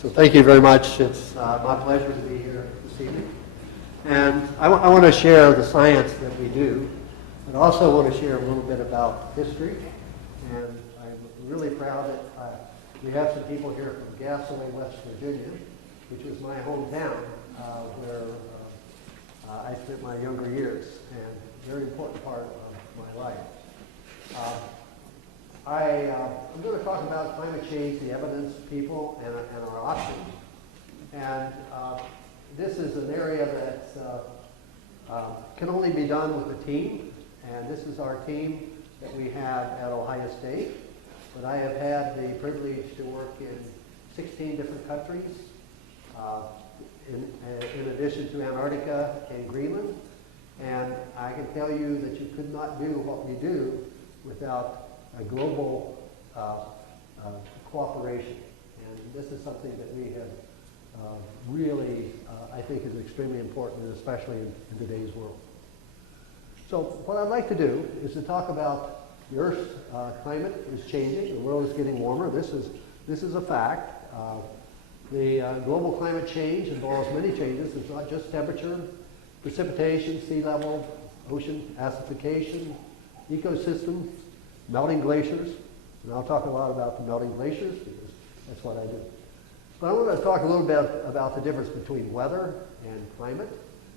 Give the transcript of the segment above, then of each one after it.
So thank you very much. It's my pleasure to be here this evening. And I want to share the science that we do, but also want to share a little bit about history. And I'm really proud that we have some people here from Gasoline, West Virginia, which is my hometown, where I spent my younger years, and a very important part of my life. I'm going to talk about climate change, the evidence, people, and our options. And this is an area that can only be done with a team. And this is our team that we have at Ohio State. But I have had the privilege to work in 16 different countries, in addition to Antarctica and Greenland. And I can tell you that you could not do what we do without a global cooperation. And this is something that we have really, I think, is extremely important, especially in today's world. So what I'd like to do is to talk about the Earth's climate is changing. The world is getting warmer. This is a fact. The global climate change involves many changes. It's not just temperature, precipitation, sea level, ocean acidification, ecosystems, melting glaciers. And I'll talk a lot about the melting glaciers because that's what I do. But I want to talk a little bit about the difference between weather and climate.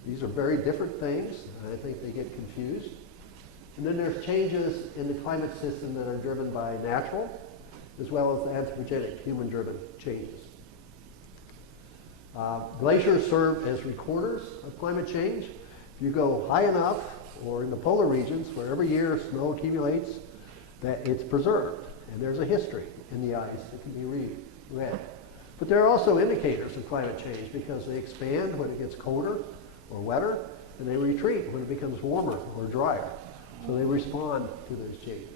These are very different things, and I think they get confused. And then there's changes in the climate system that are driven by natural as well as anthropogenic, human-driven changes. Glaciers serve as recorders of climate change. If you go high enough, or in the polar regions, where every year snow accumulates, that it's preserved. And there's a history in the ice that can be read. But there are also indicators of climate change because they expand when it gets colder or wetter, and they retreat when it becomes warmer or drier. So they respond to those changes.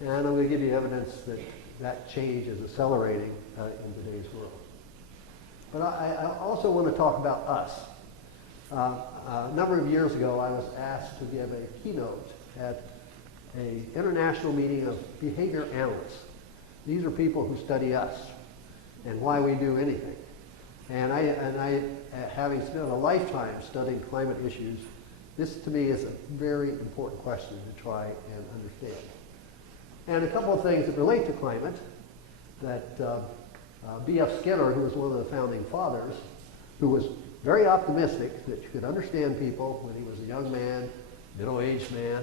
And I'm going to give you evidence that that change is accelerating in today's world. But I also want to talk about us. A number of years ago, I was asked to give a keynote at an international meeting of behavior analysts. These are people who study us and why we do anything. And I, having spent a lifetime studying climate issues, this to me is a very important question to try and understand. And a couple of things that relate to climate that B.F. Skinner, who was one of the founding fathers, who was very optimistic that you could understand people when he was a young man, middle-aged man.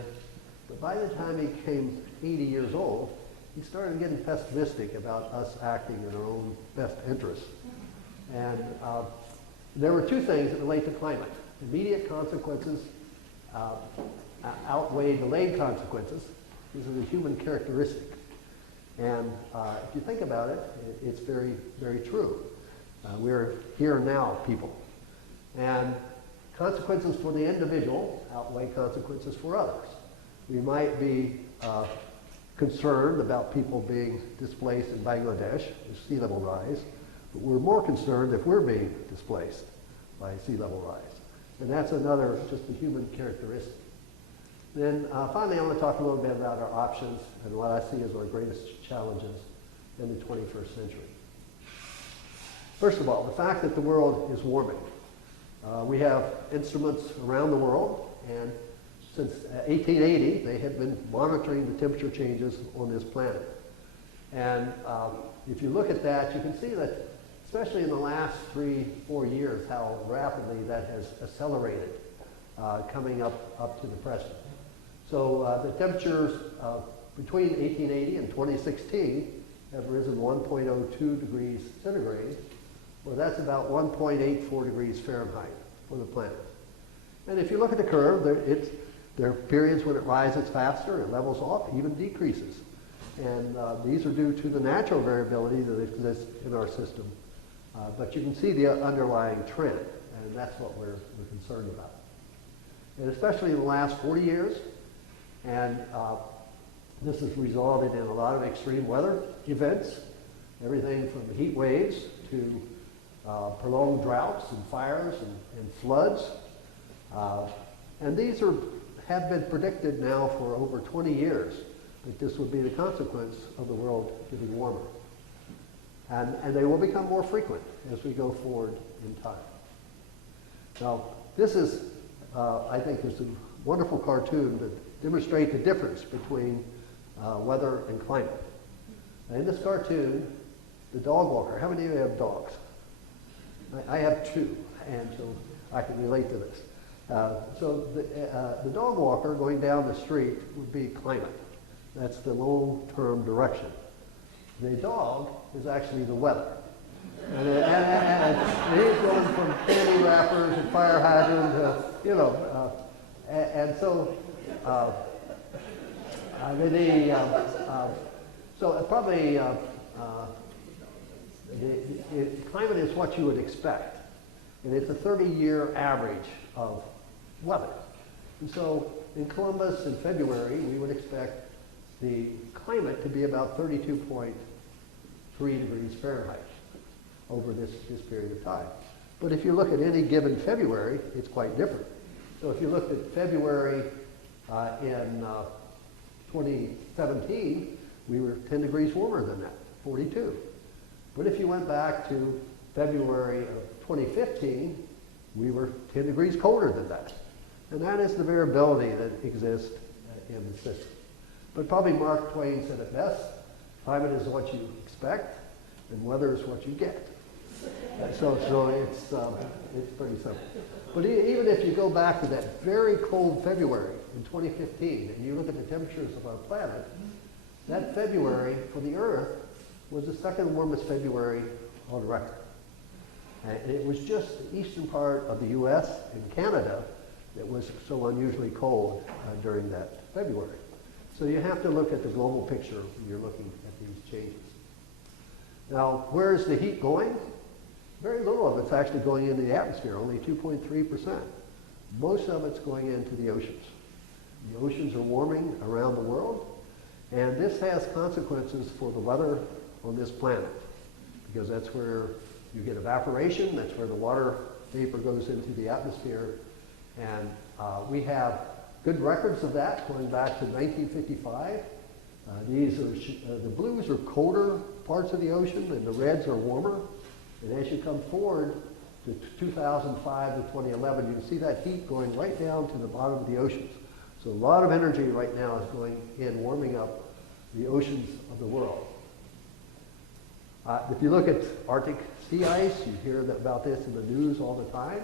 But by the time he came 80 years old, he started getting pessimistic about us acting in our own best interests. And there were two things that relate to climate. Immediate consequences outweigh delayed consequences. This is a human characteristic. And if you think about it, it's very, very true. We're here and now people. And consequences for the individual outweigh consequences for others. We might be concerned about people being displaced in Bangladesh with sea level rise, but we're more concerned if we're being displaced by sea level rise. And that's another, just a human characteristic. Then finally, I want to talk a little bit about our options and what I see as our greatest challenges in the 21st century. First of all, the fact that the world is warming. We have instruments around the world, and since 1880, they have been monitoring the temperature changes on this planet. And if you look at that, you can see that, especially in the last 3-4 years, how rapidly that has accelerated coming up to the present. So the temperatures between 1880 and 2016 have risen 1.02 degrees centigrade. Well, that's about 1.84 degrees Fahrenheit for the planet. And if you look at the curve, there are periods when it rises faster, it levels off, even decreases. And these are due to the natural variability that exists in our system. But you can see the underlying trend, and that's what we're concerned about. And especially in the last 40 years, and this has resulted in a lot of extreme weather events, everything from heat waves to prolonged droughts and fires and floods. And these have been predicted now for over 20 years that this would be the consequence of the world getting warmer. And they will become more frequent as we go forward in time. Now, this is, I think, is a wonderful cartoon to demonstrate the difference between weather and climate. Now, in this cartoon, the dog walker, how many of you have dogs? I have 2, and so I can relate to this. So the dog walker going down the street would be climate. That's the long-term direction. The dog is actually the weather. And he's going from candy wrappers and fire hydrants to, and so probably climate is what you would expect. And it's a 30-year average of weather. And so in Columbus in February, we would expect the climate to be about 32.3 degrees Fahrenheit over this period of time. But if you look at any given February, it's quite different. So if you looked at February in 2017, we were 10 degrees warmer than that, 42. But if you went back to February of 2015, we were 10 degrees colder than that. And that is the variability that exists in the system. But probably Mark Twain said it best: climate is what you expect, and weather is what you get. So it's pretty simple. But even if you go back to that very cold February in 2015, and you look at the temperatures of our planet, that February for the Earth was the second warmest February on record. And it was just the eastern part of the U.S. and Canada that was so unusually cold during that February. So you have to look at the global picture when you're looking at these changes. Now, where is the heat going? Very little of it's actually going into the atmosphere, only 2.3%. Most of it's going into the oceans. The oceans are warming around the world, and this has consequences for the weather on this planet, because that's where you get evaporation, that's where the water vapor goes into the atmosphere, and we have good records of that going back to 1955. These are the blues are colder parts of the ocean, and the reds are warmer. And as you come forward to 2005 to 2011, you can see that heat going right down to the bottom of the oceans. So a lot of energy right now is going in, warming up the oceans of the world. If you look at Arctic sea ice, you hear about this in the news all the time.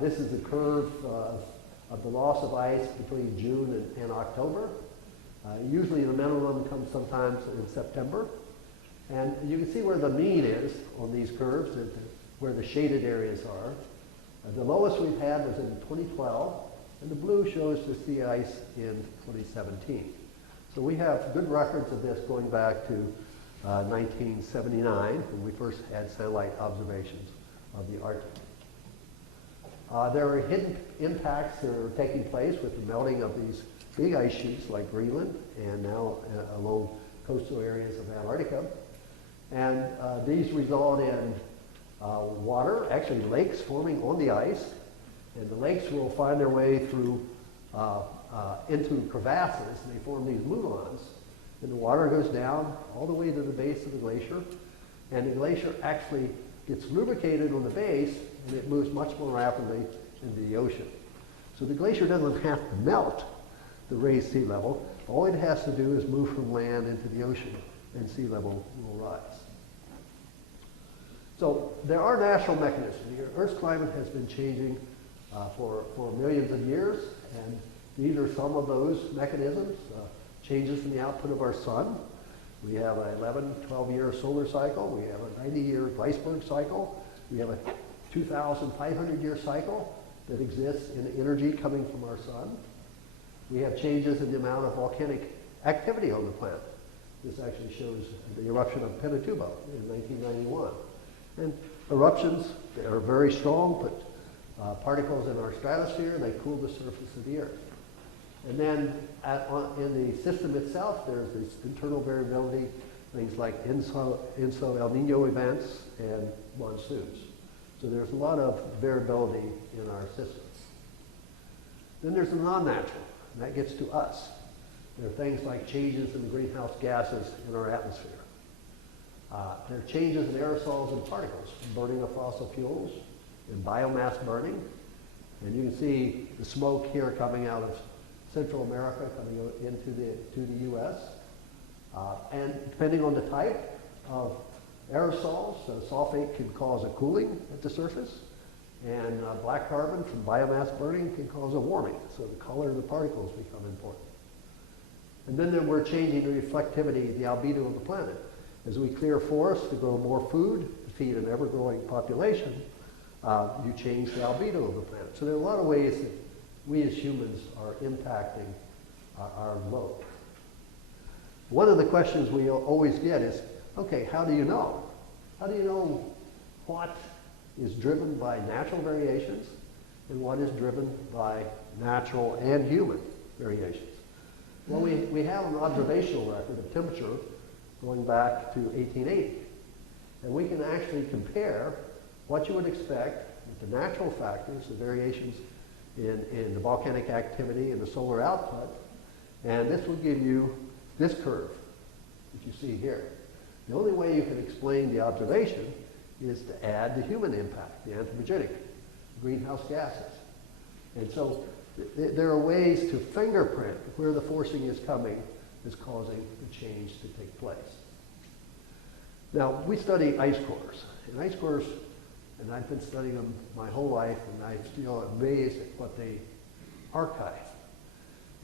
This is the curve of the loss of ice between June and October. Usually the minimum comes sometimes in September. And you can see where the mean is on these curves, where the shaded areas are. The lowest we've had was in 2012, and the blue shows the sea ice in 2017. So we have good records of this going back to 1979, when we first had satellite observations of the Arctic. There are hidden impacts that are taking place with the melting of these big ice sheets like Greenland and now along coastal areas of Antarctica. And these result in water, actually lakes forming on the ice, and the lakes will find their way through into crevasses, and they form these moulins, and the water goes down all the way to the base of the glacier, and the glacier actually gets lubricated on the base, and it moves much more rapidly into the ocean. So the glacier doesn't have to melt to raise sea level. All it has to do is move from land into the ocean, and sea level will rise. So there are natural mechanisms. The Earth's climate has been changing for millions of years, and these are some of those mechanisms. Changes in the output of our sun. We have an 11, 12-year solar cycle. We have a 90-year iceberg cycle. We have a 2,500-year cycle that exists in energy coming from our sun. We have changes in the amount of volcanic activity on the planet. This actually shows the eruption of Pinatubo in 1991. And eruptions are very strong, put particles in our stratosphere, and they cool the surface of the Earth. And then in the system itself, there's this internal variability, things like INSO El Nino events and monsoons. So there's a lot of variability in our systems. Then there's the non-natural, and that gets to us. There are things like changes in the greenhouse gases in our atmosphere. There are changes in aerosols and particles, burning of fossil fuels, and biomass burning. And you can see the smoke here coming out of Central America, coming into the U.S. And depending on the type of aerosols, sulfate can cause a cooling at the surface, and black carbon from biomass burning can cause a warming. So the color of the particles become important. And then we're changing the reflectivity, the albedo of the planet. As we clear forests to grow more food to feed an ever-growing population, you change the albedo of the planet. So there are a lot of ways that we as humans are impacting our load. One of the questions we always get is, okay, how do you know? How do you know what is driven by natural variations and what is driven by natural and human variations? Well, we have an observational record of temperature going back to 1880. And we can actually compare what you would expect with the natural factors, the variations in the volcanic activity and the solar output. And this will give you this curve that you see here. The only way you can explain the observation is to add the human impact, the anthropogenic greenhouse gases. And so there are ways to fingerprint where the forcing is coming is causing the change to take place. Now, we study ice cores. And ice cores, and I've been studying them my whole life, and I'm still amazed at what they archive.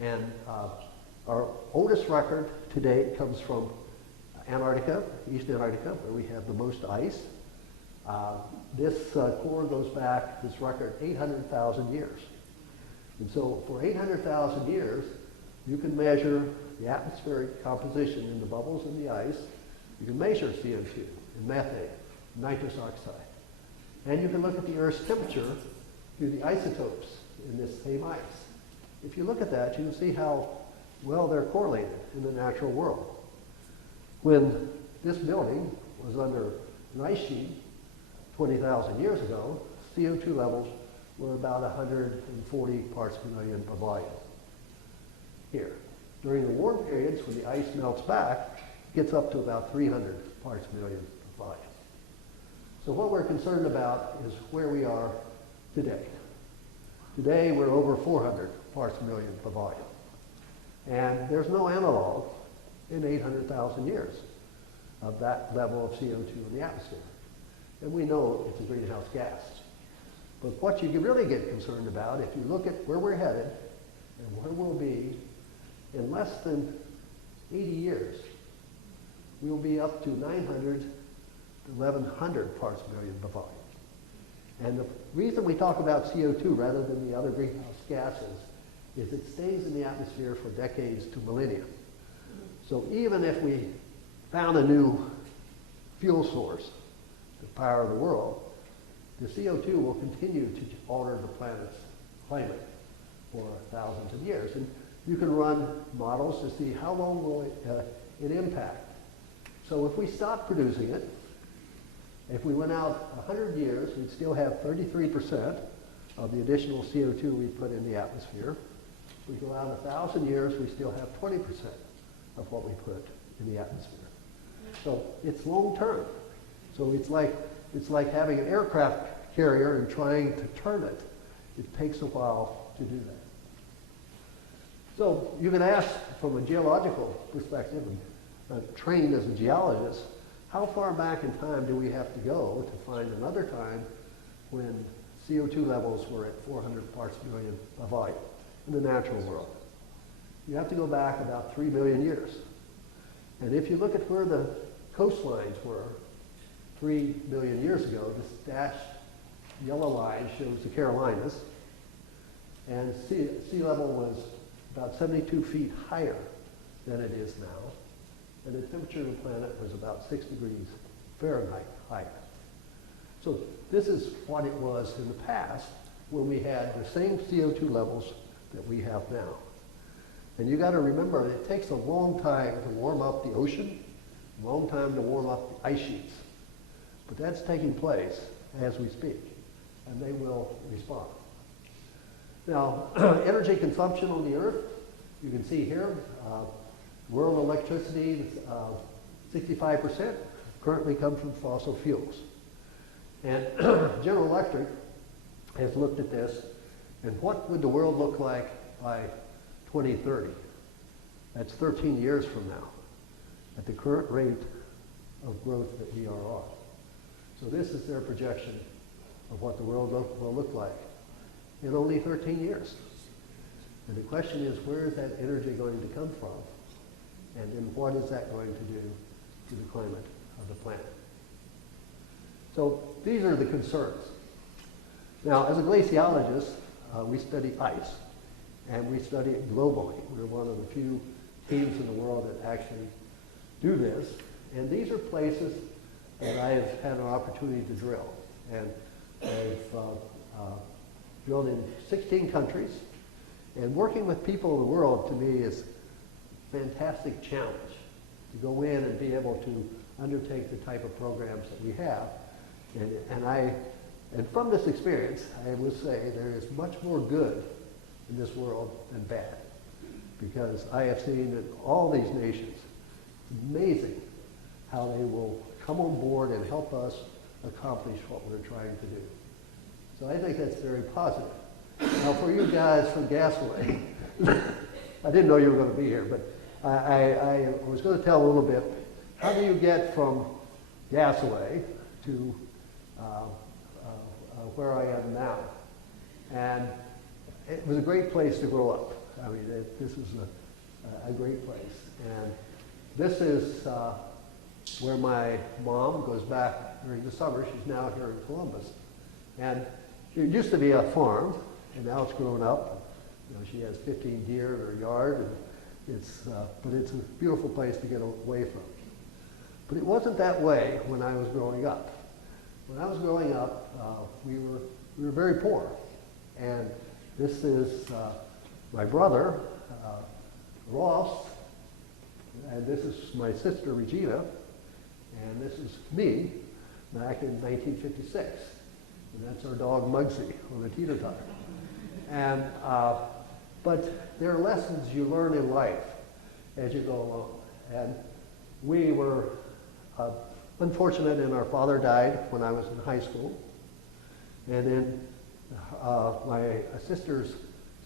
And our oldest record to date comes from Antarctica, East Antarctica, where we have the most ice. This core goes back, this record, 800,000 years. And so for 800,000 years, you can measure the atmospheric composition in the bubbles in the ice. You can measure CO2 and methane, nitrous oxide. And you can look at the Earth's temperature through the isotopes in this same ice. If you look at that, you can see how well they're correlated in the natural world. When this building was under an ice sheet 20,000 years ago, CO2 levels were about 140 parts per million per volume. Here. During the warm periods, when the ice melts back, it gets up to about 300 parts per million per volume. So what we're concerned about is where we are today. Today, we're over 400 parts per million per volume. And there's no analog in 800,000 years of that level of CO2 in the atmosphere. And we know it's a greenhouse gas. But what you can really get concerned about, if you look at where we're headed and where we'll be, in less than 80 years, we'll be up to 900 to 1,100 parts per million per volume. And the reason we talk about CO2 rather than the other greenhouse gases is it stays in the atmosphere for decades to millennia. So even if we found a new fuel source to power the world, the CO2 will continue to alter the planet's climate for thousands of years. And you can run models to see how long will it impact. So if we stop producing it, if we went out 100 years, we'd still have 33% of the additional CO2 we put in the atmosphere. If we go out 1,000 years, we still have 20% of what we put in the atmosphere. So it's long term. So it's like having an aircraft carrier and trying to turn it. It takes a while to do that. So you can ask from a geological perspective, trained as a geologist, how far back in time do we have to go to find another time when CO2 levels were at 400 parts per million per volume in the natural world? You have to go back about 3 million years. And if you look at where the coastlines were 3 million years ago, this dashed yellow line shows the Carolinas, and sea level was about 72 feet higher than it is now, and the temperature of the planet was about 6 degrees Fahrenheit higher. So this is what it was in the past when we had the same CO2 levels that we have now. And you got to remember, it takes a long time to warm up the ocean, a long time to warm up the ice sheets. But that's taking place as we speak, and they will respond. Now, energy consumption on the Earth, you can see here, world electricity, 65% currently come from fossil fuels. And General Electric has looked at this, and what would the world look like by 2030? That's 13 years from now, at the current rate of growth that we are on. So this is their projection of what the world will look like in only 13 years. And the question is, where is that energy going to come from? And then what is that going to do to the climate of the planet? So these are the concerns. Now, as a glaciologist, we study ice, and we study it globally. We're one of the few teams in the world that actually do this. And these are places that I have had an opportunity to drill. And I've drilled in 16 countries. And working with people in the world, to me, is a fantastic challenge to go in and be able to undertake the type of programs that we have. And from this experience, I will say there is much more good in this world than bad. Because I have seen in all these nations, it's amazing how they will come on board and help us accomplish what we're trying to do. So I think that's very positive. Now for you guys from Gasaway, I didn't know you were going to be here, but I was going to tell a little bit, how do you get from Gasaway to where I am now? And it was a great place to grow up. I mean, this is a great place. And this is where my mom goes back during the summer. She's now here in Columbus. And it used to be a farm, and now it's grown up. You know, she has 15 deer in her yard, and but it's a beautiful place to get away from. But it wasn't that way when I was growing up. When I was growing up, we were very poor. And this is my brother, Ross, and this is my sister, Regina, and this is me back in 1956. And that's our dog, Muggsy, on a teeter-totter. And, but there are lessons you learn in life as you go along. And we were unfortunate, and our father died when I was in high school. And then my sister's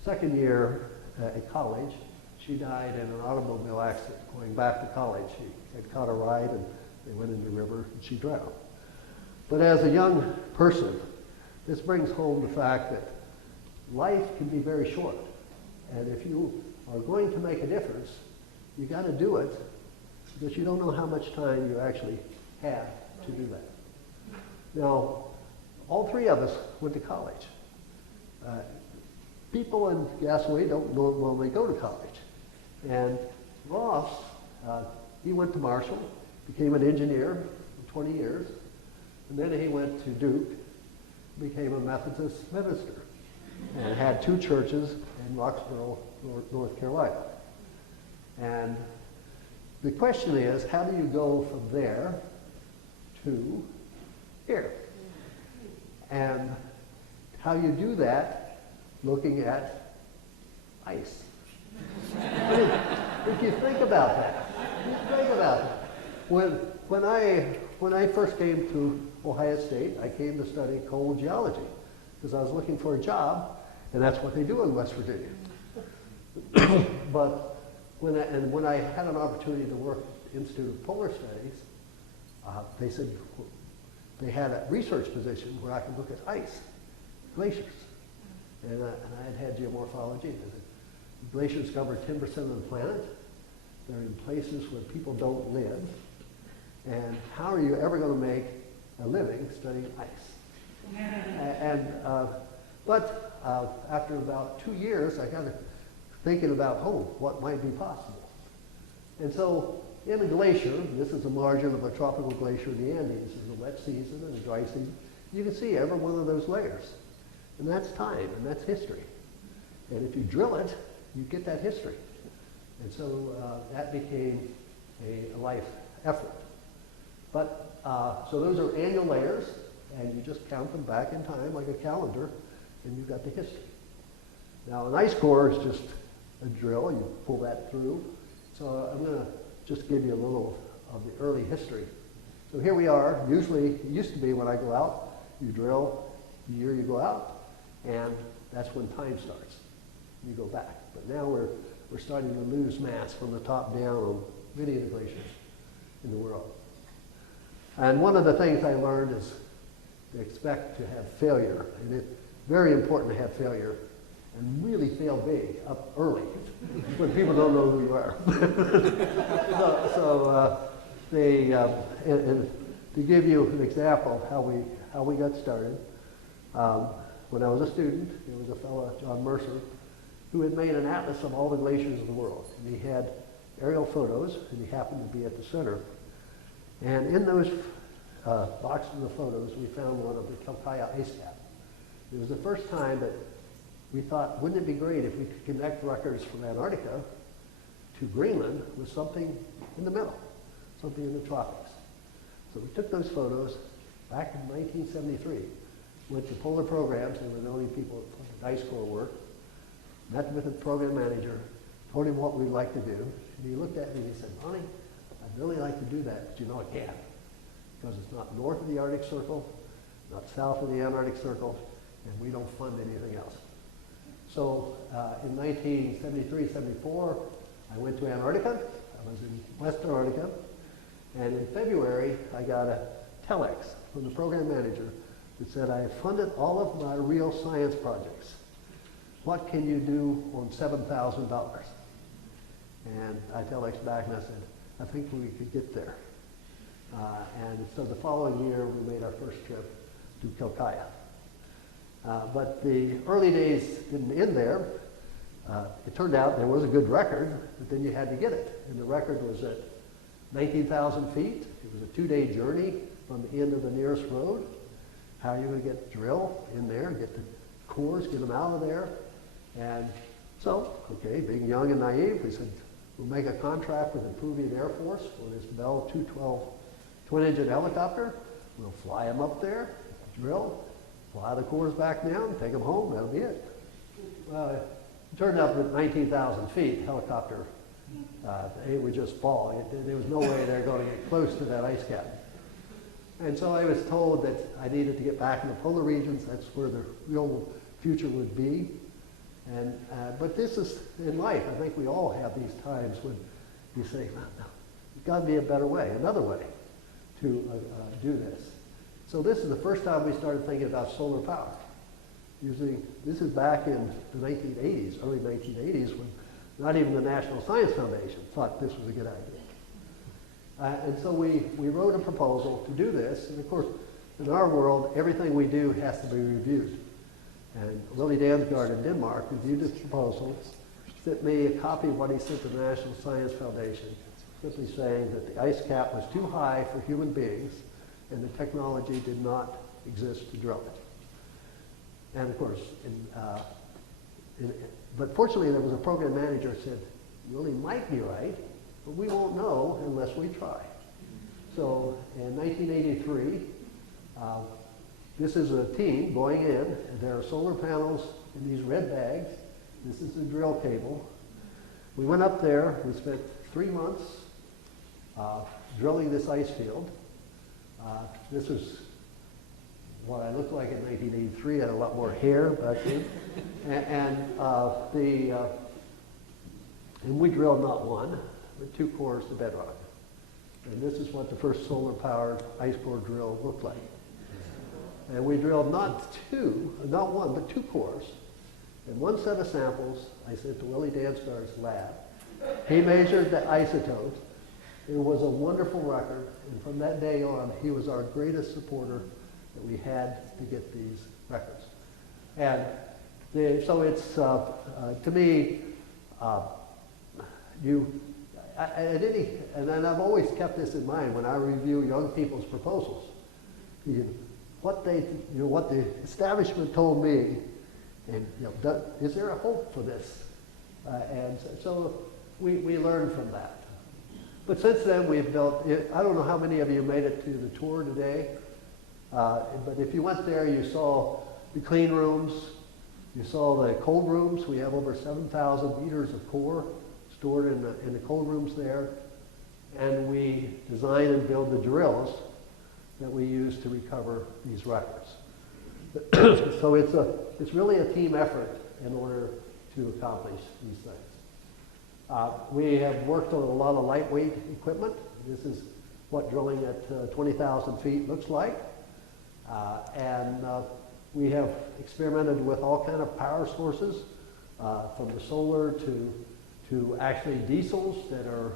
second year at college, she died in an automobile accident going back to college. She had caught a ride, and they went in the river, and she drowned. But as a young person, this brings home the fact that life can be very short. And if you are going to make a difference, you got to do it, because you don't know how much time you actually have to do that. Now, all three of us went to college. People in Gasaway don't normally go to college. And Ross, he went to Marshall, became an engineer for 20 years, and then he went to Duke, became a Methodist minister, and had two churches in Roxborough, North Carolina. And the question is, how do you go from there to here? And how you do that, looking at ice. If you think about that, when I first came to Ohio State, I came to study coal geology because I was looking for a job, and that's what they do in West Virginia. But when I had an opportunity to work at the Institute of Polar Studies, they said they had a research position where I could look at ice, glaciers. And I had geomorphology. Glaciers cover 10% of the planet. They're in places where people don't live. And how are you ever going to make a living studying ice? But after about 2 years, I got to thinking about, what might be possible? And so in a glacier, this is the margin of a tropical glacier in the Andes. This is a wet season and a dry season. You can see every one of those layers. And that's time, and that's history. And if you drill it, you get that history. And so that became a life effort. But, so those are annual layers, and you just count them back in time like a calendar, and you've got the history. Now, an ice core is just a drill. You pull that through. So I'm going to just give you a little of the early history. So here we are. Usually, it used to be when I go out, you drill, the year you go out, and that's when time starts. You go back. But now we're starting to lose mass from the top down on many of the glaciers in the world. And one of the things I learned is to expect to have failure. And it's very important to have failure and really fail big up early when people don't know who you are. And to give you an example of how we got started, when I was a student, there was a fellow, John Mercer, who had made an atlas of all the glaciers of the world. And he had aerial photos, and he happened to be at the center. And in those boxes of photos, we found one of the Quelccaya ice cap. It was the first time that we thought, wouldn't it be great if we could connect records from Antarctica to Greenland with something in the middle, something in the tropics. So we took those photos back in 1973, went to polar programs, they were the only people that did ice core work, met with the program manager, told him what we'd like to do, and he looked at me and he said, Lonnie, I'd really like to do that, but you know I can't, because it's not north of the Arctic Circle, not south of the Antarctic Circle, and we don't fund anything else. So in 1973-74, I went to Antarctica. I was in West Antarctica. And in February, I got a telex from the program manager that said, I have funded all of my real science projects. What can you do on $7,000? And I telexed back and I said, I think we could get there. And so the following year, we made our first trip to Quelccaya. But the early days didn't end there. It turned out there was a good record, but then you had to get it. And the record was at 19,000 feet. It was a 2-day journey from the end of the nearest road. How are you going to get drill in there, get the cores, get them out of there? And so, okay, being young and naive, we said, we'll make a contract with the Peruvian Air Force for this Bell 212 twin-engine helicopter. We'll fly them up there, drill, fly the cores back down, take them home, that'll be it. Well, it turned out at 19,000 feet, helicopter, it would just fall. There was no way they're going to get close to that ice cap. And so I was told that I needed to get back in the polar regions. That's where the real future would be. And, but this is, in life, I think we all have these times when you say, no, there's got to be a better way, another way to do this. So this is the first time we started thinking about solar power. This is back in the 1980s, early 1980s, when not even the National Science Foundation thought this was a good idea. And so we wrote a proposal to do this. And of course, in our world, everything we do has to be reviewed. And Willy Dansgaard in Denmark reviewed this proposal, sent me a copy of what he sent to the National Science Foundation, simply saying that the ice cap was too high for human beings and the technology did not exist to drill it. And of course, but fortunately there was a program manager who said, Willy might be right, but we won't know unless we try. So in 1983, this is a team going in, and there are solar panels in these red bags. This is the drill cable. We went up there, we spent 3 months drilling this ice field. This was what I looked like in 1983. I had a lot more hair back then. And we drilled not one, but 2 cores to bedrock. And this is what the first solar-powered ice core drill looked like. And we drilled not one, but 2 cores. And one set of samples I sent to Willy Dansgaard's lab. He measured the isotopes. It was a wonderful record. And from that day on, he was our greatest supporter that we had to get these records. And so it's, to me, and I've always kept this in mind when I review young people's proposals. What the establishment told me, and is there a hope for this? And so we learned from that. But since then we've built, I don't know how many of you made it to the tour today, but if you went there, you saw the clean rooms, you saw the cold rooms. We have over 7,000 meters of core stored in the cold rooms there. And we design and build the drills that we use to recover these records. So it's really a team effort in order to accomplish these things. We have worked on a lot of lightweight equipment. This is what drilling at 20,000 feet looks like. We have experimented with all kind of power sources, from the solar to actually diesels that are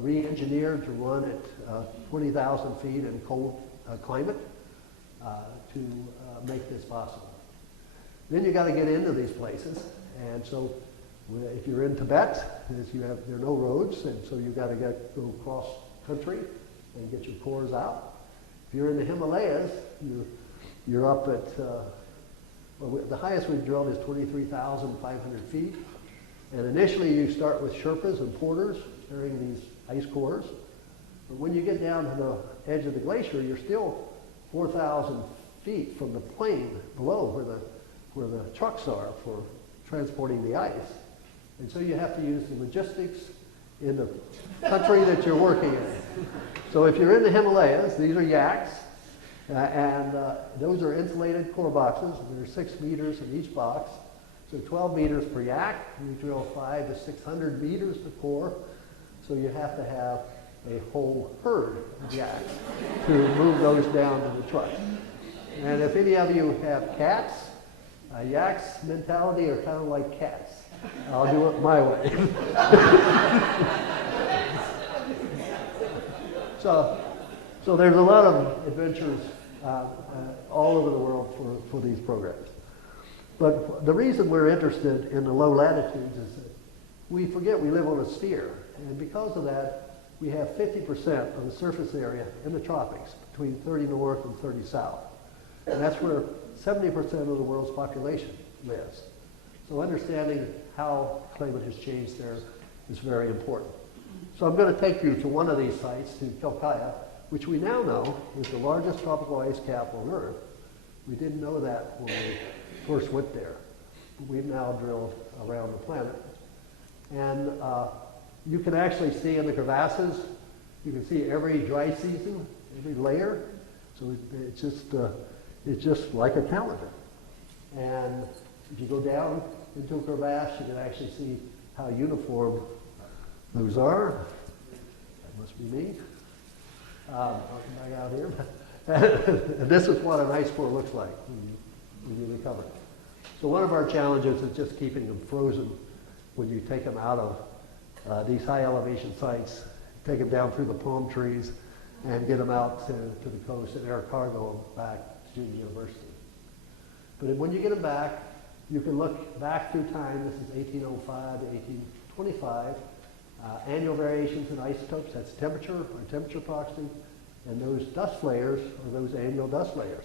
re-engineered to run at 20,000 feet in cold climate to make this possible. Then you got to get into these places, and so if you're in Tibet, there are no roads, and so you got to go cross country and get your cores out. If you're in the Himalayas, you're up at the highest we've drilled is 23,500 feet. And initially you start with Sherpas and porters carrying these ice cores. But when you get down to the edge of the glacier, you're still 4,000 feet from the plain below where the trucks are for transporting the ice. And so you have to use the logistics in the country that you're working in. So if you're in the Himalayas, these are yaks. Those are insulated core boxes. There are 6 meters in each box. So 12 meters per yak. We drill 500 to 600 meters to core. So you have to have a whole herd of yaks to move those down to the truck. And if any of you have cats, yaks' mentality are kind of like cats. I'll do it my way. So there's a lot of adventures all over the world for these programs. But the reason we're interested in the low latitudes is that we forget we live on a sphere. And because of that, we have 50% of the surface area in the tropics, between 30 north and 30 south. And that's where 70% of the world's population lives. So understanding how climate has changed there is very important. So I'm going to take you to one of these sites, to Kilkaya, which we now know is the largest tropical ice cap on Earth. We didn't know that when we first went there. But we've now drilled around the planet. And you can actually see in the crevasses, you can see every dry season, every layer. So it's just like a calendar. And if you go down into a crevasse, you can actually see how uniform those are. That must be me. I'll come back out here. And this is what an ice core looks like when you recover. So one of our challenges is just keeping them frozen when you take them out of these high elevation sites, take them down through the palm trees and get them out to the coast and air cargo them back to the university. But when you get them back, you can look back through time. This is 1805 to 1825. Annual variations in isotopes, that's temperature or temperature proxy. And those dust layers are those annual dust layers.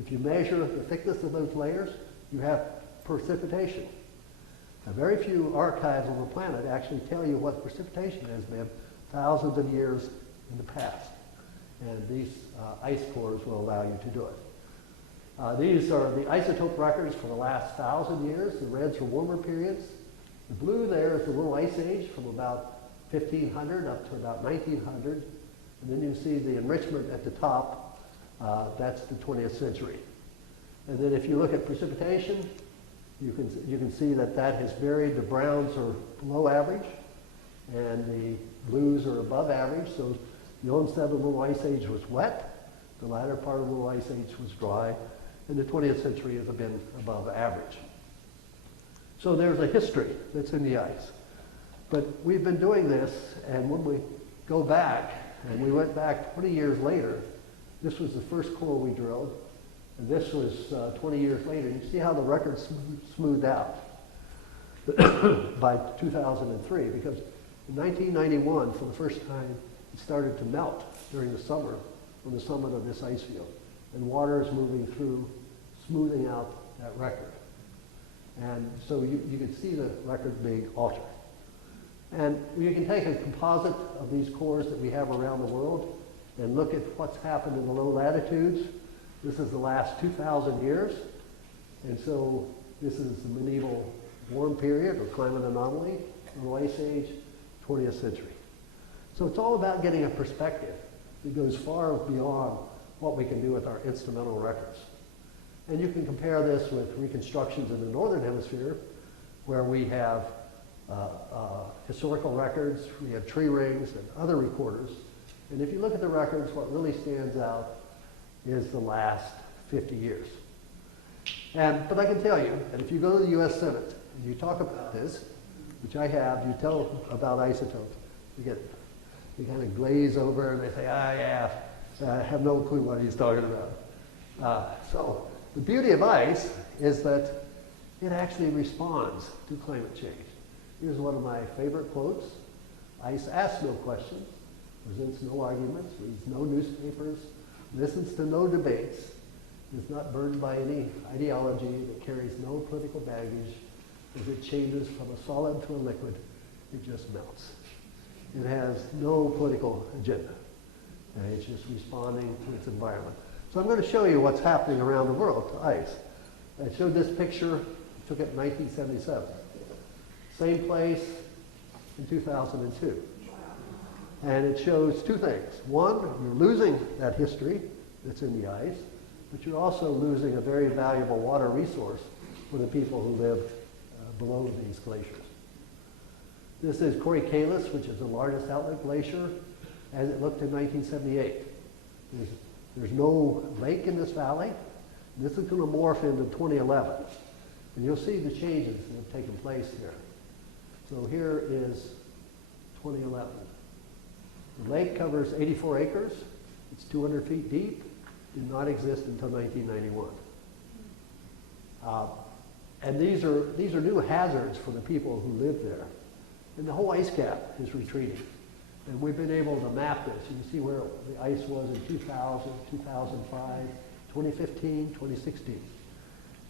If you measure the thickness of those layers, you have precipitation. Now, very few archives on the planet actually tell you what precipitation has been thousands of years in the past. And these ice cores will allow you to do it. These are the isotope records for the last 1,000 years. The reds are warmer periods. The blue there is the Little Ice Age from about 1500 up to about 1900. And then you see the enrichment at the top. That's the 20th century. And then if you look at precipitation, you can see that has varied. The browns are below average, and the blues are above average. So the onset of the Little Ice Age was wet. The latter part of the Little Ice Age was dry. And the 20th century has been above average. So there's a history that's in the ice. But we've been doing this, and when we go back, and we went back 20 years later, this was the first core we drilled, and this was 20 years later. You see how the record smoothed out by 2003, because in 1991, for the first time, it started to melt during the summer on the summit of this ice field. And water is moving through, smoothing out that record. And so you can see the record being altered. And you can take a composite of these cores that we have around the world and look at what's happened in the low latitudes. This is the last 2,000 years. And so this is the medieval warm period or climate anomaly, Little Ice Age, 20th century. So it's all about getting a perspective. that goes far beyond what we can do with our instrumental records. And you can compare this with reconstructions in the Northern Hemisphere, where we have historical records, we have tree rings and other recorders. And if you look at the records, what really stands out is the last 50 years. But I can tell you, that if you go to the US Senate and you talk about this, which I have, you tell about isotopes, you kind of glaze over and they say, yeah, I have no clue what he's talking about. So the beauty of ice is that it actually responds to climate change. Here's one of my favorite quotes. Ice asks no questions, presents no arguments, reads no newspapers, listens to no debates, is not burdened by any ideology, that carries no political baggage. As it changes from a solid to a liquid, it just melts. It has no political agenda. It's just responding to its environment. So I'm going to show you what's happening around the world to ice. I showed this picture, took it in 1977. Same place in 2002. And it shows two things. One, you're losing that history that's in the ice, but you're also losing a very valuable water resource for the people who live below these glaciers. This is Korey-Kalis, which is the largest outlet glacier as it looked in 1978. There's no lake in this valley. This is going to morph into 2011. And you'll see the changes that have taken place here. So here is 2011. The lake covers 84 acres. It's 200 feet deep. Did not exist until 1991. And these are new hazards for the people who live there. And the whole ice cap is retreating. And we've been able to map this. You can see where the ice was in 2000, 2005, 2015, 2016.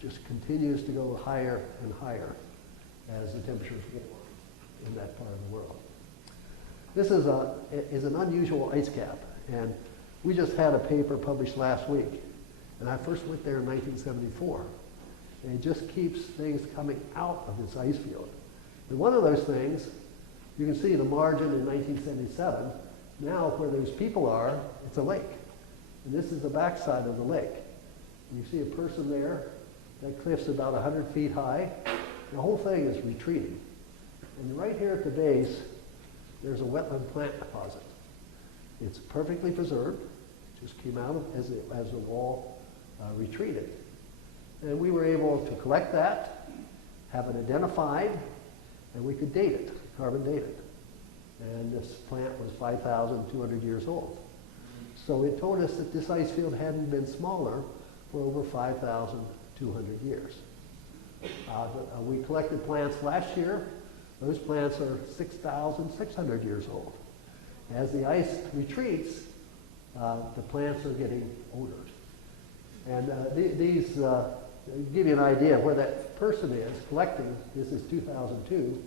Just continues to go higher and higher as the temperatures warm in that part of the world. This is an unusual ice cap. And we just had a paper published last week. And I first went there in 1974. And it just keeps things coming out of this ice field. And one of those things, you can see the margin in 1977. Now where those people are, it's a lake. And this is the backside of the lake. And you see a person there. That cliff's about 100 feet high. The whole thing is retreating. And right here at the base, there's a wetland plant deposit. It's perfectly preserved. It just came out as the wall retreated. And we were able to collect that, have it identified, and we could date it, carbon date it. And this plant was 5,200 years old. So it told us that this ice field hadn't been smaller for over 5,200 years. We collected plants last year. Those plants are 6,600 years old. As the ice retreats, the plants are getting older. And these give you an idea of where that person is collecting. This is 2002.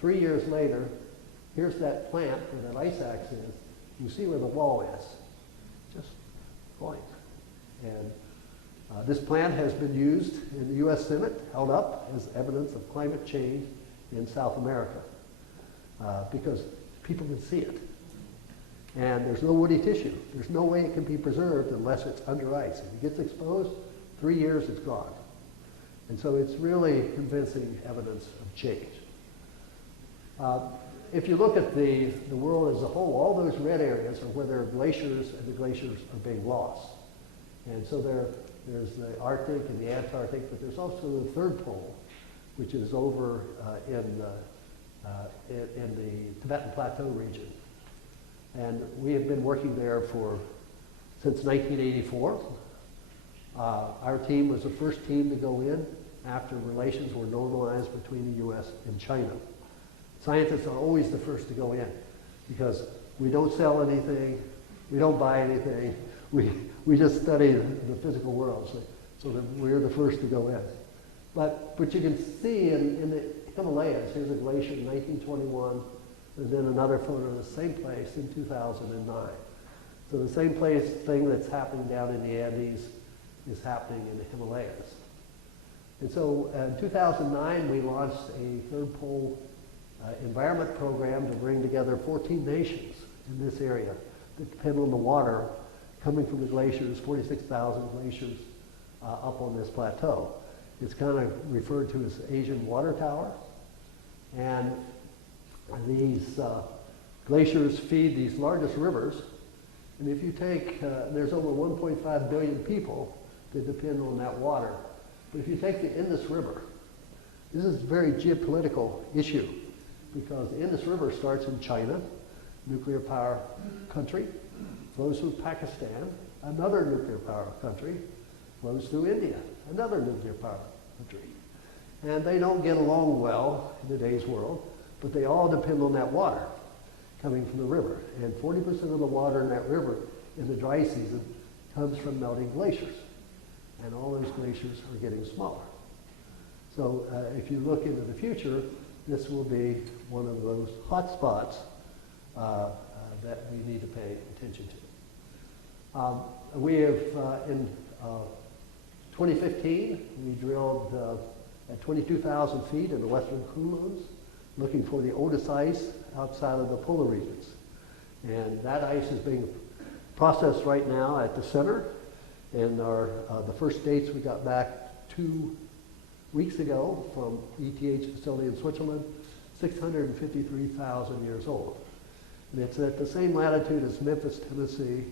3 years later, here's that plant where that ice axe is. You see where the wall is. Just point. And this plant has been used in the U.S. Senate, held up as evidence of climate change in South America because people can see it. And there's no woody tissue. There's no way it can be preserved unless it's under ice. If it gets exposed, 3 years it's gone. And so it's really convincing evidence of change. If you look at the world as a whole, all those red areas are where there are glaciers and the glaciers are being lost. And so there's the Arctic and the Antarctic, but there's also the third pole, which is over in the Tibetan Plateau region. And we have been working there since 1984. Our team was the first team to go in after relations were normalized between the U.S. and China. Scientists are always the first to go in because we don't sell anything, we don't buy anything, we just study the physical world, so that we're the first to go in. But you can see in the Himalayas, here's a glacier in 1921, and then another photo of the same place in 2009. So the same thing that's happening down in the Andes is happening in the Himalayas. And so in 2009, we launched a third pole environment program to bring together 14 nations in this area that depend on the water coming from the glaciers, 46,000 glaciers up on this plateau. It's kind of referred to as Asian water tower. And these glaciers feed these largest rivers. And if you take, there's over 1.5 billion people that depend on that water. But if you take the Indus River, this is a very geopolitical issue because the Indus River starts in China, nuclear power country, flows through Pakistan, another nuclear power country, flows through India, another nuclear power country. And they don't get along well in today's world, but they all depend on that water coming from the river. And 40% of the water in that river in the dry season comes from melting glaciers. And all those glaciers are getting smaller. So if you look into the future, this will be one of those hot spots that we need to pay attention to. We have, in 2015, we drilled at 22,000 feet in the western Kunluns, looking for the oldest ice outside of the polar regions. And that ice is being processed right now at the center. And the first dates we got back 2 weeks ago from ETH facility in Switzerland, 653,000 years old. And it's at the same latitude as Memphis, Tennessee,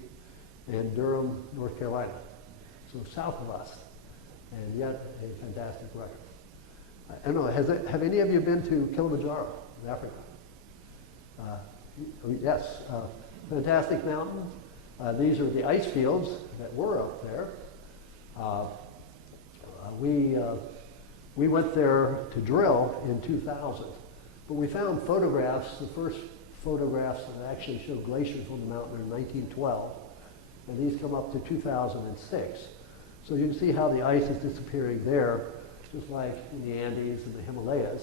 and Durham, North Carolina. So south of us, and yet a fantastic record. I don't know, have any of you been to Kilimanjaro in Africa? Yes, fantastic mountain. These are the ice fields that were up there. We went there to drill in 2000, but we found photographs, the first photographs that actually show glaciers on the mountain in 1912, and these come up to 2006. So you can see how the ice is disappearing there, just like in the Andes and the Himalayas.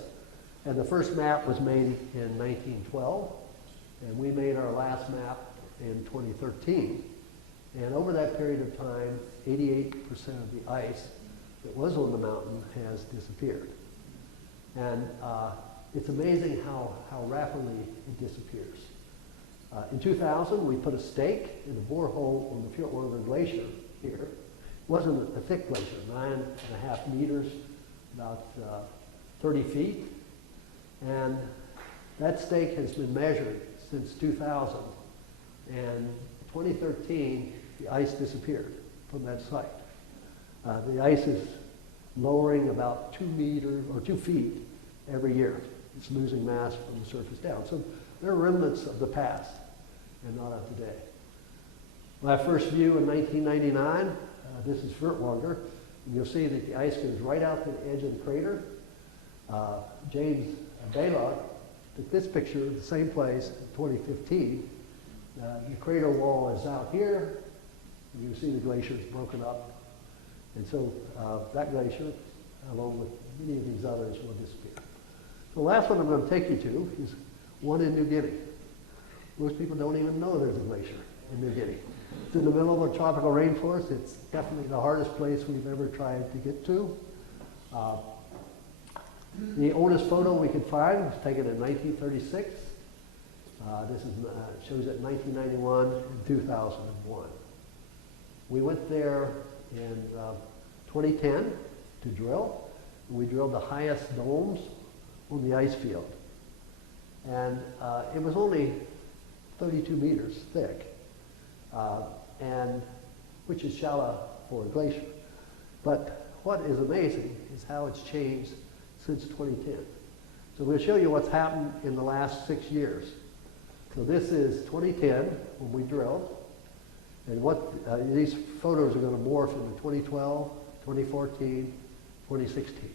And the first map was made in 1912, and we made our last map in 2013. And over that period of time, 88% of the ice that was on the mountain has disappeared. And it's amazing how rapidly it disappears. In 2000, we put a stake in a borehole on the Furtwängler Glacier here. It wasn't a thick glacier, 9.5 meters, about 30 feet. And that stake has been measured since 2000. And 2013, the ice disappeared from that site. The ice is lowering about 2 meters or 2 feet every year. It's losing mass from the surface down. So they're remnants of the past and not of today. My first view in 1999, this is Furtwängler. And you'll see that the ice goes right out to the edge of the crater. James Baylock took this picture at the same place in 2015. The crater wall is out here. You can see the glacier is broken up. And so that glacier, along with many of these others, will disappear. The last one I'm going to take you to is one in New Guinea. Most people don't even know there's a glacier in New Guinea. It's in the middle of a tropical rainforest. It's definitely the hardest place we've ever tried to get to. The oldest photo we could find was taken in 1936. This shows it in 1991 and 2001. We went there in 2010 to drill. We drilled the highest domes on the ice field. And it was only 32 meters thick, and which is shallow for a glacier. But what is amazing is how it's changed since 2010. So we'll show you what's happened in the last 6 years. So this is 2010 when we drilled, and what these photos are going to morph into 2012, 2014, 2016.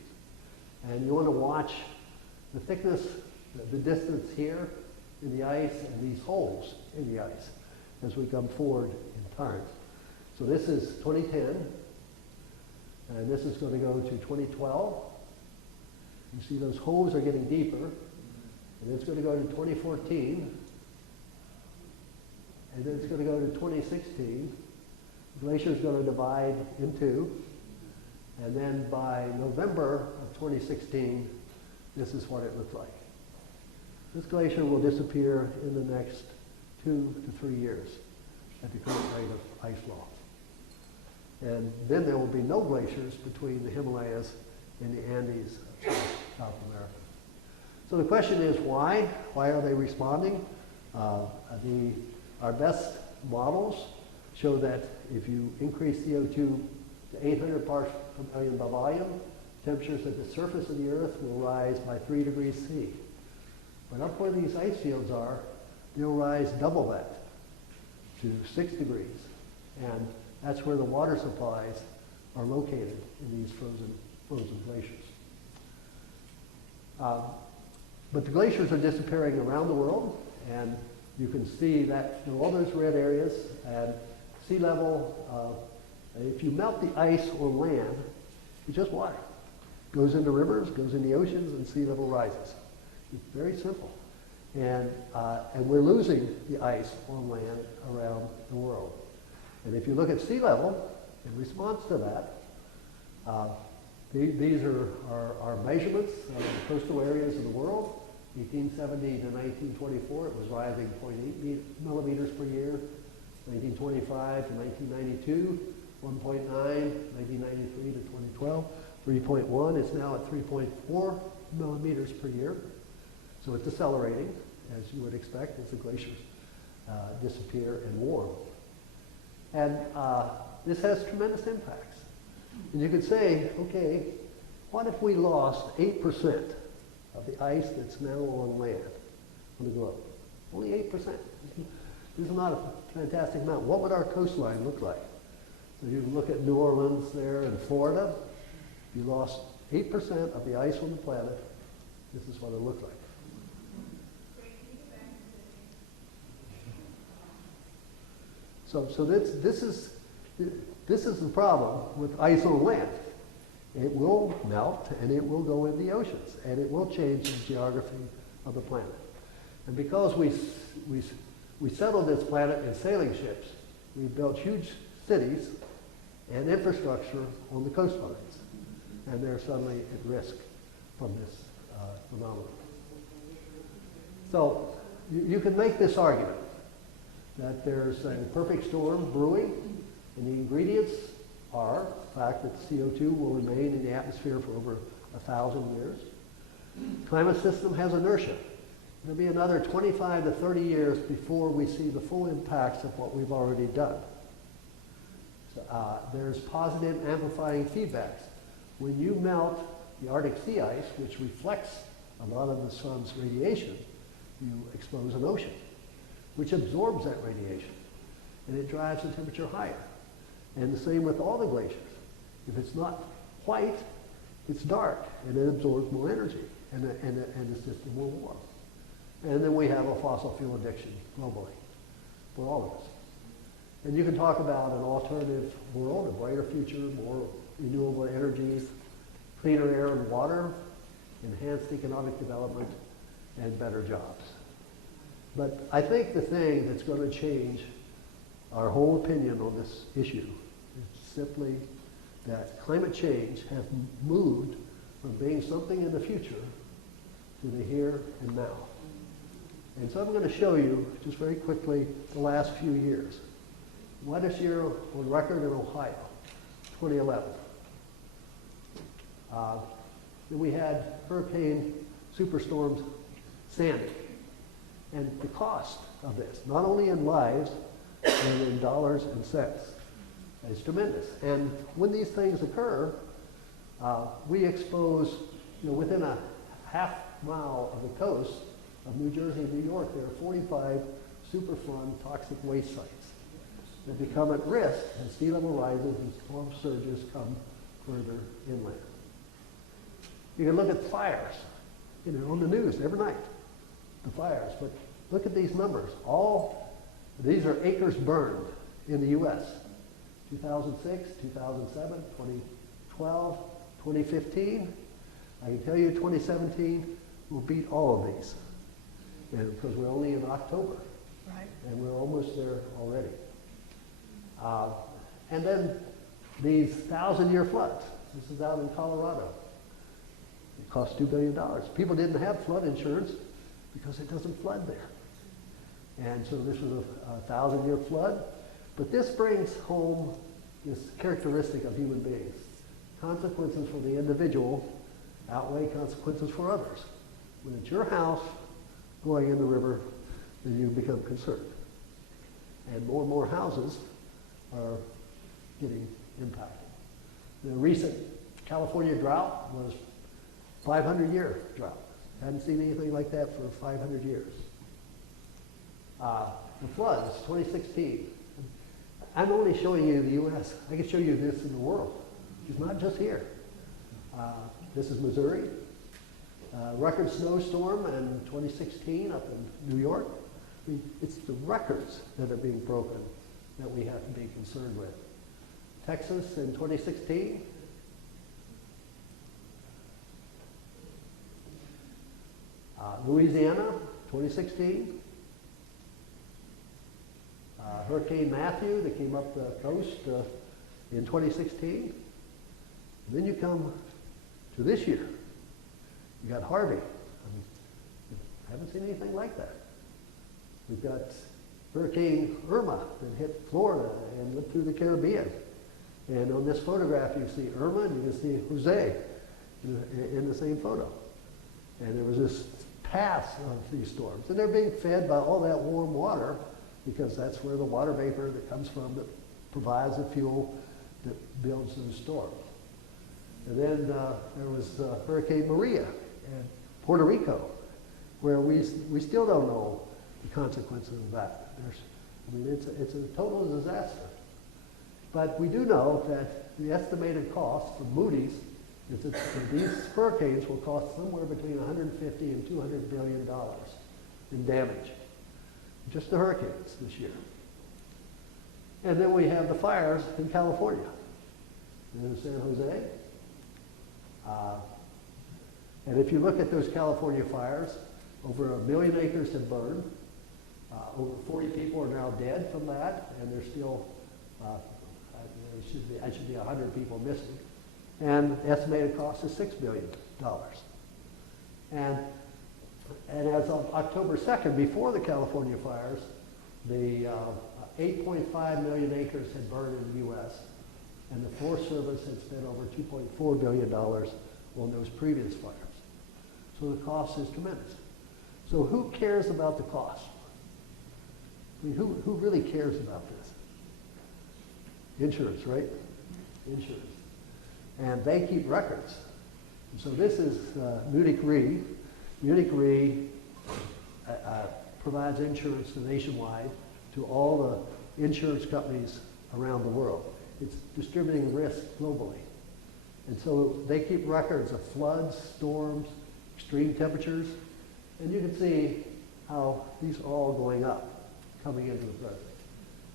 And you want to watch the thickness, the distance here in the ice, and these holes in the ice as we come forward in time. So this is 2010, and this is going to go to 2012. You see those holes are getting deeper, and it's going to go to 2014, and then it's going to go to 2016. The glacier is going to divide in two, and then by November of 2016, this is what it looks like. This glacier will disappear in the next 2 to 3 years. at the current rate of ice loss. And then there will be no glaciers between the Himalayas and the Andes of South America. So the question is why? Why are they responding? Our best models show that if you increase CO2 to 800 parts per million by volume, temperatures at the surface of the Earth will rise by 3 degrees C. But up where these ice fields are, they'll rise double that, to 6 degrees. And that's where the water supplies are located in these frozen glaciers. But the glaciers are disappearing around the world, and you can see that in all those red areas, and sea level, if you melt the ice on land, it's just water. Goes into rivers, goes into the oceans, and sea level rises. It's very simple. And we're losing the ice on land around the world. And if you look at sea level, in response to that, these are our measurements of the coastal areas of the world. 1870 to 1924, it was rising 0.8 millimeters per year. 1925 to 1992, 1.9, 1993 to 2012, 3.1. It's now at 3.4 millimeters per year. So it's decelerating, as you would expect, as the glaciers disappear and warm. And this has tremendous impacts. And you could say, okay, what if we lost 8% of the ice that's now on land on the globe? Only 8%. This is not a fantastic amount. What would our coastline look like? So you can look at New Orleans there in Florida. If you lost 8% of the ice on the planet, this is what it looked like. So this is the problem with ice on land. It will melt and it will go in the oceans and it will change the geography of the planet. And because we settled this planet in sailing ships, we built huge cities and infrastructure on the coastlines, and they're suddenly at risk from this phenomenon. So you can make this argument that there's a perfect storm brewing, and the ingredients are the fact that the CO2 will remain in the atmosphere for over 1,000 years. The climate system has inertia. There'll be another 25 to 30 years before we see the full impacts of what we've already done. So, there's positive amplifying feedbacks. When you melt the Arctic sea ice, which reflects a lot of the sun's radiation, you expose an ocean, which absorbs that radiation, and it drives the temperature higher. And the same with all the glaciers. If it's not white, it's dark, and it absorbs more energy, and the system will warm. And then we have a fossil fuel addiction globally for all of us. And you can talk about an alternative world, a brighter future, more renewable energies, cleaner air and water, enhanced economic development, and better jobs. But I think the thing that's going to change our whole opinion on this issue is simply that climate change has moved from being something in the future to the here and now. And so I'm going to show you, just very quickly, the last few years. Wettest year on record in Ohio, 2011. Then we had Hurricane Superstorm Sandy. And the cost of this, not only in lives, but in dollars and cents, is tremendous. And when these things occur, we expose, within a half mile of the coast of New Jersey and New York, there are 45 Superfund toxic waste sites that become at risk as sea level rises and storm surges come further inland. You can look at fires, on the news every night, the fires. But look at these numbers. These are acres burned in the U.S. 2006, 2007, 2012, 2015. I can tell you 2017 will beat all of these. And because we're only in October. Right. And we're almost there already. And then these 1,000-year floods. This is out in Colorado. It cost $2 billion. People didn't have flood insurance because it doesn't flood there. And so this was a 1,000-year flood. But this brings home this characteristic of human beings. Consequences for the individual outweigh consequences for others. When it's your house going in the river, then you become concerned. And more houses are getting impacted. The recent California drought was 500-year drought. Hadn't seen anything like that for 500 years. The floods, 2016. I'm only showing you the U.S. I can show you this in the world. It's not just here. This is Missouri. Record snowstorm in 2016 up in New York. I mean, it's the records that are being broken that we have to be concerned with. Texas in 2016. Louisiana, 2016. Hurricane Matthew that came up the coast in 2016. Then you come to this year. You got Harvey. I haven't seen anything like that. We've got Hurricane Irma that hit Florida and went through the Caribbean. And on this photograph you see Irma and you can see Jose in the same photo. And there was this path of these storms. And they're being fed by all that warm water because that's where the water vapor that comes from that provides the fuel that builds those storms. And then there was Hurricane Maria in Puerto Rico, where we still don't know the consequences of that. It's a total disaster. But we do know that the estimated cost for Moody's is that these hurricanes will cost somewhere between $150 and $200 billion in damage. Just the hurricanes this year. And then we have the fires in California. In San Jose. And if you look at those California fires, over 1 million acres have burned. Over 40 people are now dead from that, and there's still, there should be 100 people missing. And the estimated cost is $6 billion. And as of October 2nd, before the California fires, the 8.5 million acres had burned in the U.S., and the Forest Service had spent over $2.4 billion on those previous fires. So the cost is tremendous. So who cares about the cost? I mean, who really cares about this? Insurance, right? Insurance. And they keep records. And so this is Munich Re. Munich Re provides insurance nationwide to all the insurance companies around the world. It's distributing risk globally. And so they keep records of floods, storms, extreme temperatures, and you can see how these are all going up, coming into the present.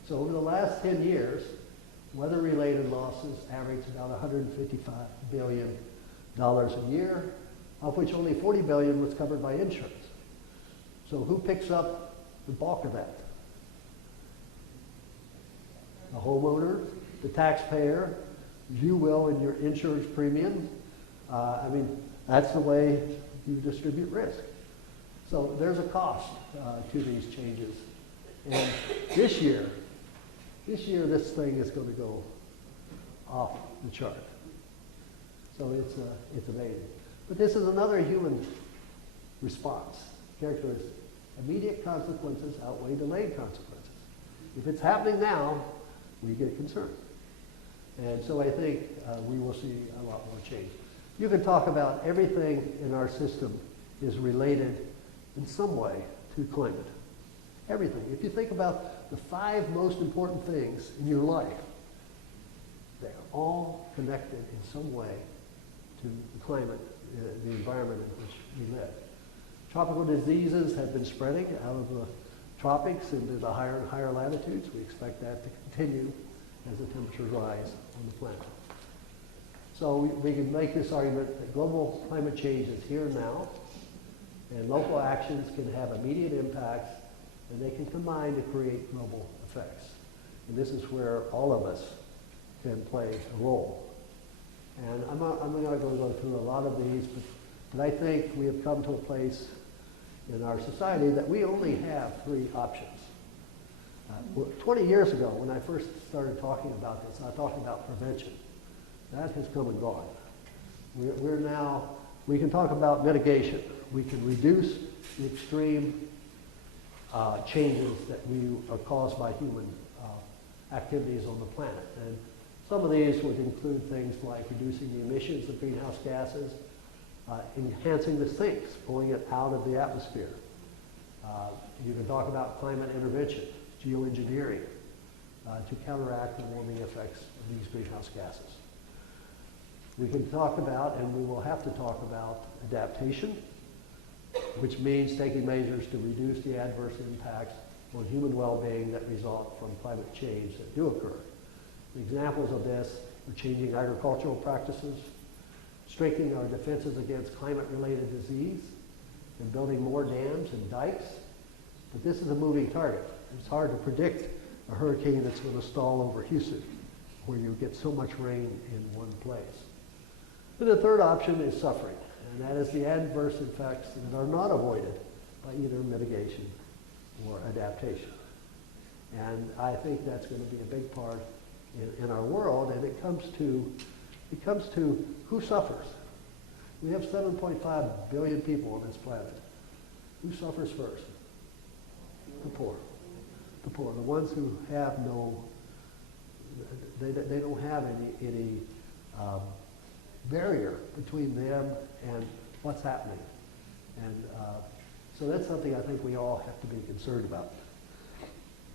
So over the last 10 years, weather-related losses average about $155 billion a year, of which only $40 billion was covered by insurance. So who picks up the bulk of that? The homeowner, the taxpayer, you will in your insurance premium. I mean, that's the way you distribute risk. So there's a cost to these changes. And this year, this thing is going to go off the chart. So it's amazing. But this is another human response characteristic. Immediate consequences outweigh delayed consequences. If it's happening now, we get concerned. And so I think we will see a lot more change. You can talk about everything in our system is related in some way to climate. Everything. If you think about the 5 most important things in your life, they're all connected in some way to the climate, the environment in which we live. Tropical diseases have been spreading out of the tropics into the higher and higher latitudes. We expect that to continue as the temperatures rise on the planet. So we can make this argument that global climate change is here now, and local actions can have immediate impacts, and they can combine to create global effects. And this is where all of us can play a role. And I'm not going to go through a lot of these, but I think we have come to a place in our society that we only have 3 options. Well, 20 years ago, when I first started talking about this, I talked about prevention. That has come and gone. We're now, we can talk about mitigation. We can reduce the extreme changes that are caused by human activities on the planet. And some of these would include things like reducing the emissions of greenhouse gases, enhancing the sinks, pulling it out of the atmosphere. You can talk about climate intervention, geoengineering, to counteract the warming effects of these greenhouse gases. We can talk about, and we will have to talk about, adaptation, which means taking measures to reduce the adverse impacts on human well-being that result from climate change that do occur. Examples of this are changing agricultural practices, strengthening our defenses against climate-related disease, and building more dams and dikes. But this is a moving target. It's hard to predict a hurricane that's going to stall over Houston, where you get so much rain in one place. And the third option is suffering, and that is the adverse effects that are not avoided by either mitigation or adaptation. And I think that's going to be a big part in our world, and it comes to who suffers. We have 7.5 billion people on this planet. Who suffers first? The poor. The poor, the ones who have no, they don't have any barrier between them and what's happening. And so that's something I think we all have to be concerned about.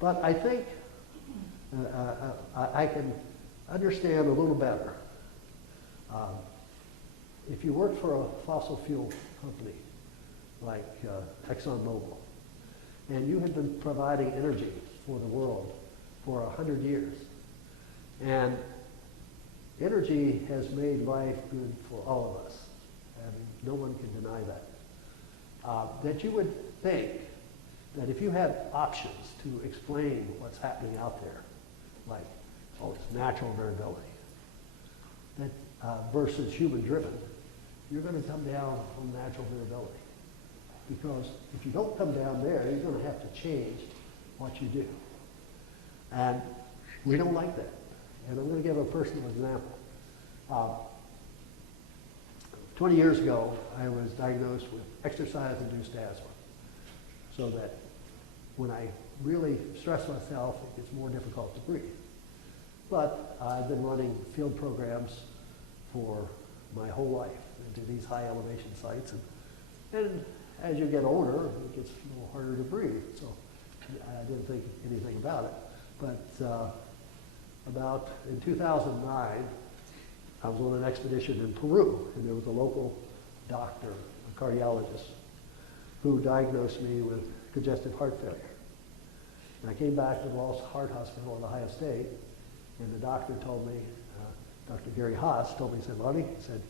But I think I can understand a little better. If you work for a fossil fuel company like ExxonMobil, and you have been providing energy for the world for 100 years, and energy has made life good for all of us, and no one can deny that, that you would think that if you had options to explain what's happening out there, like, oh, it's natural variability, that versus human-driven, you're going to come down on natural variability. Because if you don't come down there, you're going to have to change what you do. And we don't like that. And I'm going to give a personal example. 20 years ago, I was diagnosed with exercise-induced asthma. So that when I really stress myself, it gets more difficult to breathe. But I've been running field programs for my whole life into these high elevation sites. And as you get older, it gets a little harder to breathe. So I didn't think anything about it. But about in 2009, I was on an expedition in Peru, and there was a local doctor, a cardiologist, who diagnosed me with congestive heart failure. And I came back to the Walsh Heart Hospital in Ohio State, and the doctor told me, Dr. Gary Haas told me, he said, Lonnie, he said,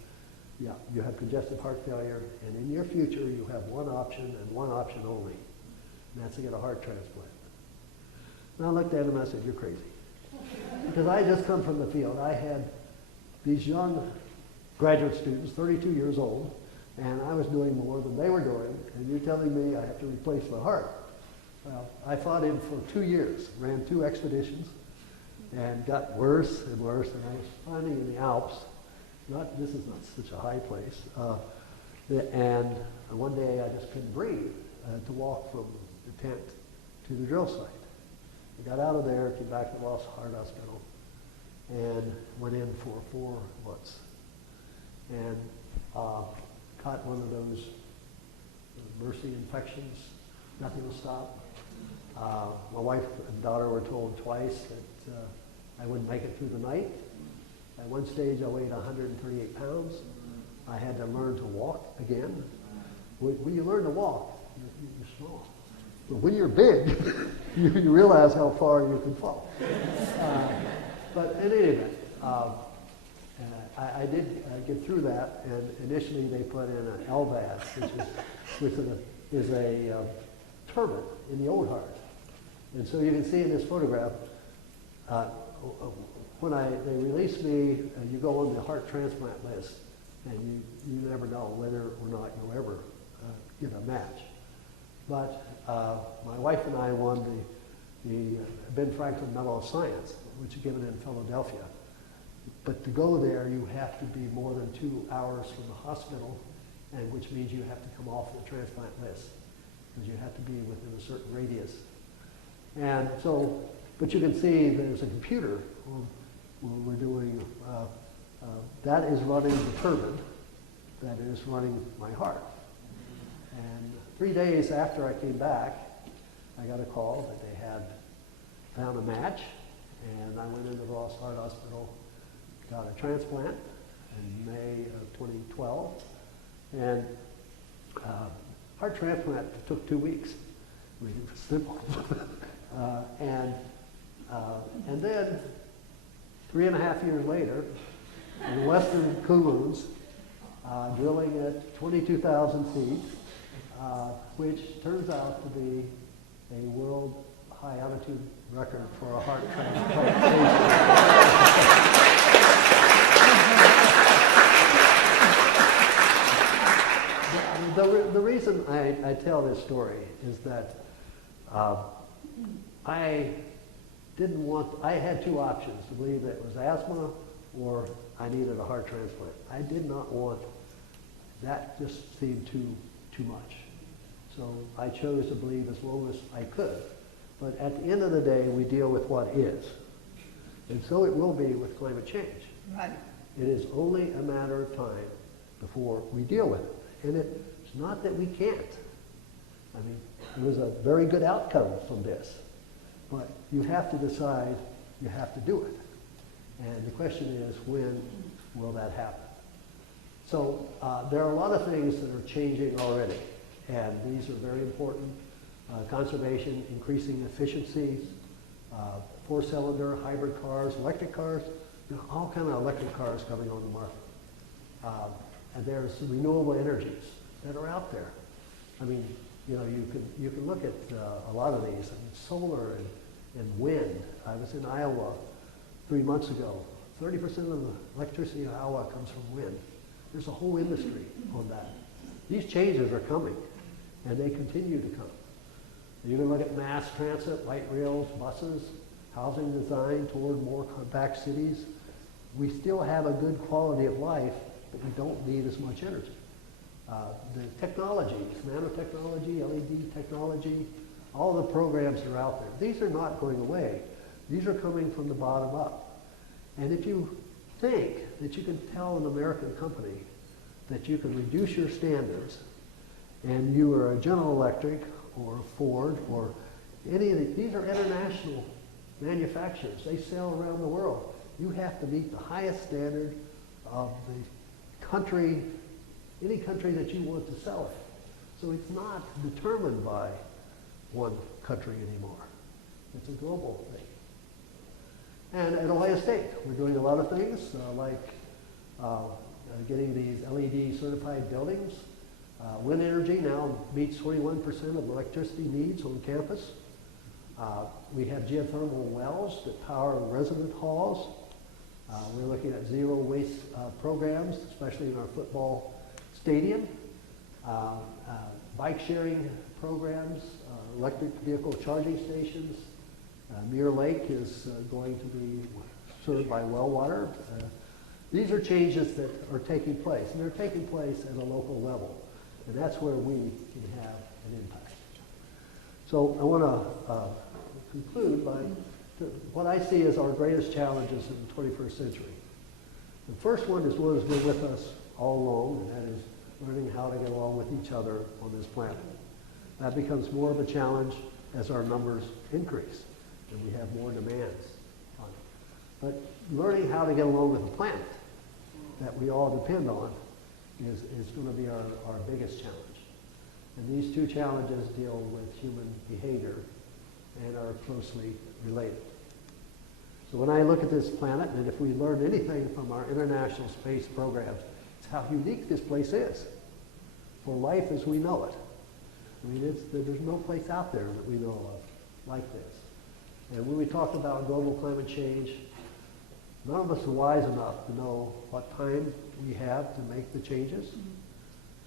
yeah, you have congestive heart failure, and in your future you have one option and one option only, and that's to get a heart transplant. And I looked at him and I said, you're crazy. Because I had just come from the field. I had these young graduate students, 32 years old, and I was doing more than they were doing, and you're telling me I have to replace my heart. Well, I fought him for 2 years, ran 2 expeditions, and got worse and worse, and I was finally in the Alps. This is not such a high place. And one day I just couldn't breathe to walk from the tent to the drill site. I got out of there, came back to Walsh Heart Hospital, and went in for 4 months. And caught one of those MRSA infections. Nothing will stop. My wife and daughter were told twice that I wouldn't make it through the night. At one stage, I weighed 138 pounds. I had to learn to walk again. When you learn to walk, you're small. But when you're big, you realize how far you can fall. But in any event, I did get through that, and initially they put in an LVAD, which is a turbine in the old heart. And so you can see in this photograph, when they release me, you go on the heart transplant list, and you never know whether or not you'll ever get a match. But my wife and I won the Ben Franklin Medal of Science, which is given in Philadelphia. But to go there, you have to be more than 2 hours from the hospital, and which means you have to come off the transplant list, because you have to be within a certain radius. And so, but you can see there's a computer when we're doing, that is running the turbine, that is running my heart. And 3 days after I came back, I got a call that they had found a match, and I went into Ross Heart Hospital, got a transplant in May of 2012, and heart transplant took 2 weeks. I mean, it was simple. And then 3.5 years later, in western Kowloons, drilling at 22,000 feet, which turns out to be a world high altitude record for a heart transplantation. The reason I tell this story is that I had 2 options, to believe that it was asthma or I needed a heart transplant. I did not want, that just seemed too much. So I chose to believe as long as I could. But at the end of the day, we deal with what is. And so it will be with climate change. Right. It is only a matter of time before we deal with it. And it's not that we can't. I mean, there was a very good outcome from this. But you have to decide you have to do it. And the question is, when will that happen? So there are a lot of things that are changing already. And these are very important. Conservation, increasing efficiencies, 4-cylinder, hybrid cars, electric cars, all kind of electric cars coming on the market. And there's renewable energies that are out there. I mean, you can look at a lot of these. I mean, solar and wind. I was in Iowa 3 months ago. 30% of the electricity in Iowa comes from wind. There's a whole industry on that. These changes are coming, and they continue to come. You can look at mass transit, light rails, buses, housing design toward more compact cities. We still have a good quality of life, but we don't need as much energy. The technologies, nanotechnology, LED technology, all the programs that are out there, these are not going away. These are coming from the bottom up. And if you think that you can tell an American company that you can reduce your standards, and you are a General Electric or Ford or any of these are international manufacturers. They sell around the world. You have to meet the highest standard of the country, any country that you want to sell it. So it's not determined by one country anymore. It's a global thing. And at Ohio State, we're doing a lot of things like getting these LED certified buildings. Wind energy now meets 21% of electricity needs on campus. We have geothermal wells that power resident halls. We're looking at zero waste programs, especially in our football stadium. Bike sharing programs, electric vehicle charging stations. Mirror Lake is going to be served by well water. These are changes that are taking place, and they're taking place at a local level. And that's where we can have an impact. So I want to conclude by what I see as our greatest challenges in the 21st century. The first one is what has been with us all along, and that is learning how to get along with each other on this planet. That becomes more of a challenge as our numbers increase and we have more demands on it. But learning how to get along with the planet that we all depend on is going to be our biggest challenge. And these 2 challenges deal with human behavior and are closely related. So when I look at this planet, and if we learn anything from our international space programs, it's how unique this place is for life as we know it. I mean, there's no place out there that we know of like this. And when we talk about global climate change, none of us are wise enough to know what time we have to make the changes.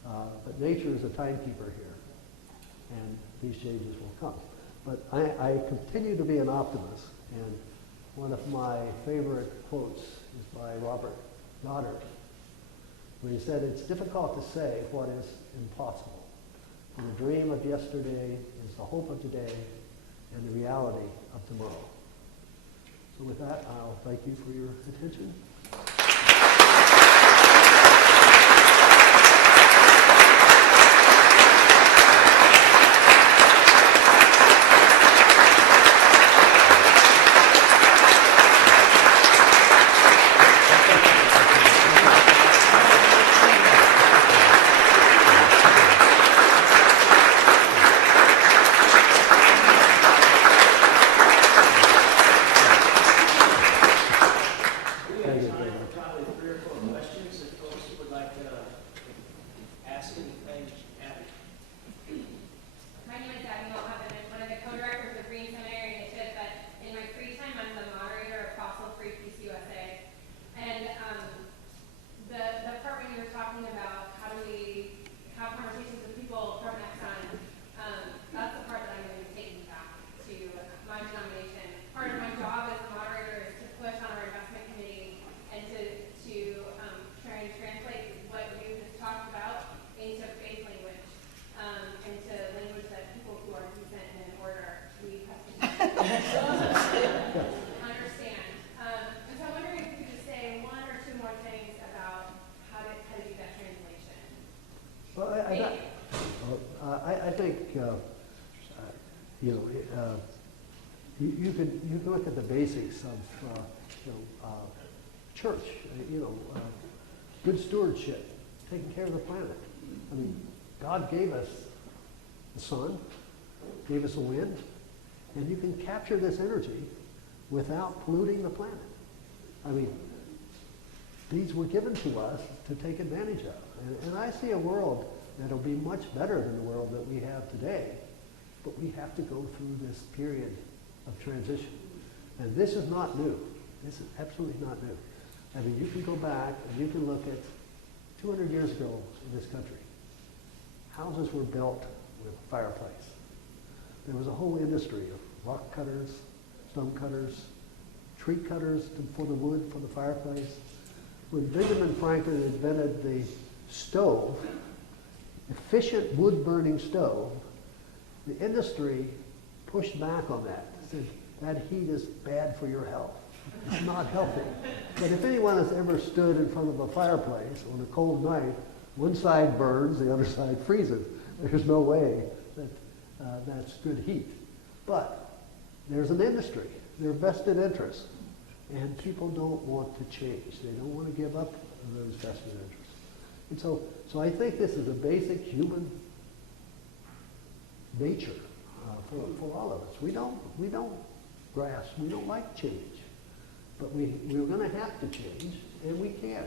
But nature is a timekeeper here, and these changes will come. But I continue to be an optimist, and one of my favorite quotes is by Robert Goddard, where he said, "It's difficult to say what is impossible. For the dream of yesterday is the hope of today and the reality of tomorrow." So with that, I'll thank you for your attention. My name is I'm one of the co-directors of Green Seminary Initiative, but in my free time, I'm the moderator of Fossil-Free Peace USA. And the part when you were talking about how do we have conversations with people from Exxon, that's the part that I'm going to be taking back to my denomination. Part of my job as a moderator is to push on our investment committee and to try and translate what you just talked about into faith language, and to language that people who are decent and in order we have to understand. And so I'm wondering if you could just say one or two more things about how to do that translation. Well, I think you can look at the basics of church. Good stewardship, taking care of the planet. I mean, God gave us the sun, gave us a wind, and you can capture this energy without polluting the planet. I mean, these were given to us to take advantage of. And I see a world that'll be much better than the world that we have today, but we have to go through this period of transition. And this is not new. This is absolutely not new. I mean, you can go back and you can look at 200 years ago in this country. Houses were built with a fireplace. There was a whole industry of rock cutters, stone cutters, tree cutters for the wood for the fireplace. When Benjamin Franklin invented the stove, efficient wood-burning stove, the industry pushed back on that, said that heat is bad for your health. It's not healthy. But if anyone has ever stood in front of a fireplace on a cold night, one side burns, the other side freezes. There's no way that that's good heat. But there's an industry. There are vested interests. And people don't want to change. They don't want to give up those vested interests. And so I think this is a basic human nature for all of us. We don't grasp. We don't like change. But we're going to have to change, and we can.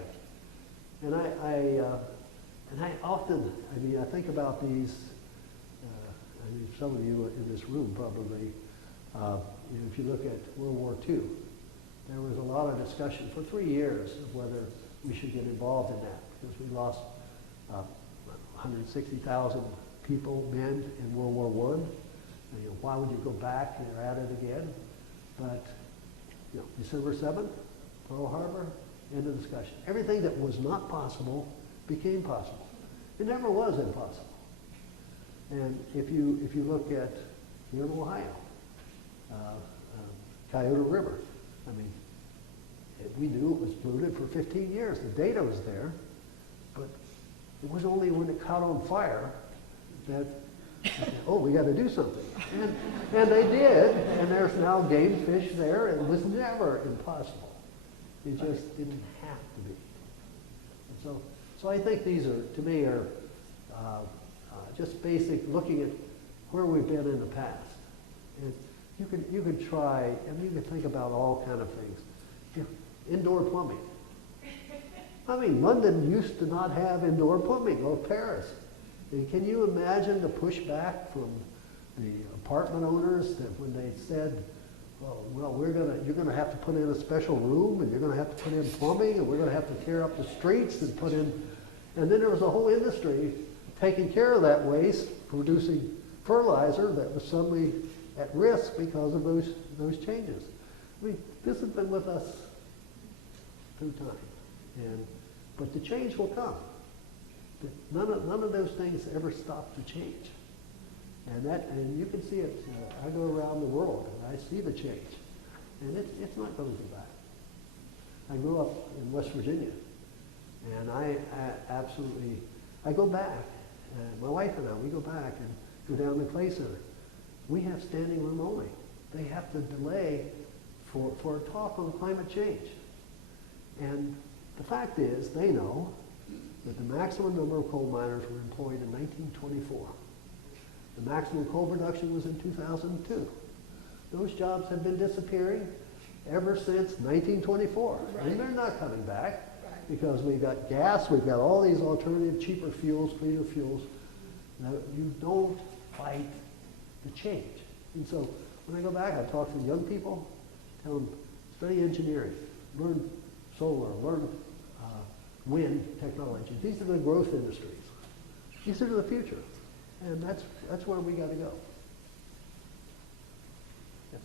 And I often, I think about these. Some of you in this room probably. If you look at World War II, there was a lot of discussion for 3 years of whether we should get involved in that, because we lost 160,000 people, men, in World War I. Why would you go back? You're at it again. But December 7th, Pearl Harbor, end of discussion. Everything that was not possible became possible. It never was impossible. And if you look at here in Ohio, Coyote River, we knew it was polluted for 15 years. The data was there, but it was only when it caught on fire that, we got to do something. And they did, and there's now game fish there. It was never impossible. It just didn't have to be. And so I think these are, to me, are just basic, looking at where we've been in the past. And you could try, and you could think about all kind of things. Indoor plumbing. London used to not have indoor plumbing, or Paris. And can you imagine the pushback from the apartment owners that when they said, you're going to have to put in a special room, and you're going to have to put in plumbing, and we're going to have to tear up the streets and put in, and then there was a whole industry taking care of that waste, producing fertilizer that was suddenly at risk because of those changes. I mean, this has been with us through time, but the change will come. None of those things ever stop to change, and you can see it. I go around the world and I see the change, and it's not going to go back. I grew up in West Virginia, and I absolutely go back. My wife and I, we go back and go down to the Clay Center. We have standing room only. They have to delay for a talk on climate change. And the fact is, they know that the maximum number of coal miners were employed in 1924. The maximum coal production was in 2002. Those jobs have been disappearing ever since 1924. Right. And they're not coming back because we've got gas, we've got all these alternative, cheaper fuels, cleaner fuels. Now, you don't fight the change. And so when I go back, I talk to young people, tell them, study engineering, learn solar, learn wind technology. These are the growth industries. These are the future. And that's where we got to go. Yes.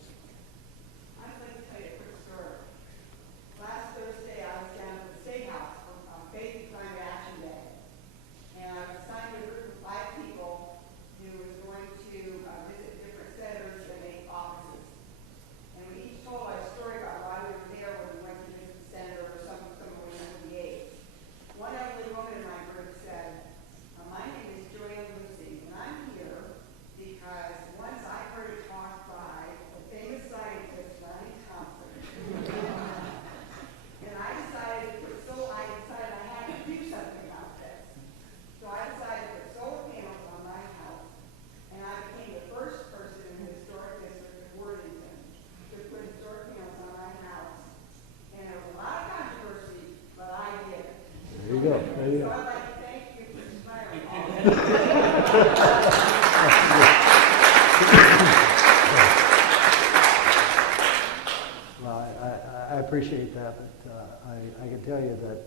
I'd like to tell you a quick story. Last Thursday, I was down at the State House on Faith and Climate Action Day. And I was assigned a group of 5 people who was going to visit different senators and make offices. And we each told our story about why we were there when we went to visit the senator or someone we went to the aid. One elderly woman in my group said, my name is Julia Burke, and I'm here because once I heard it talked by the famous scientist Lonnie Thompson, and I decided I had to do something about this. So I decided to put solar panels on my house, and I became the first person in the historic district of Worthington to put historic panels on my house. And there was a lot of controversy, but I did it. There you go. There you go. So I'd like to thank you for inspiring all of us. Well, I appreciate that, but I can tell you that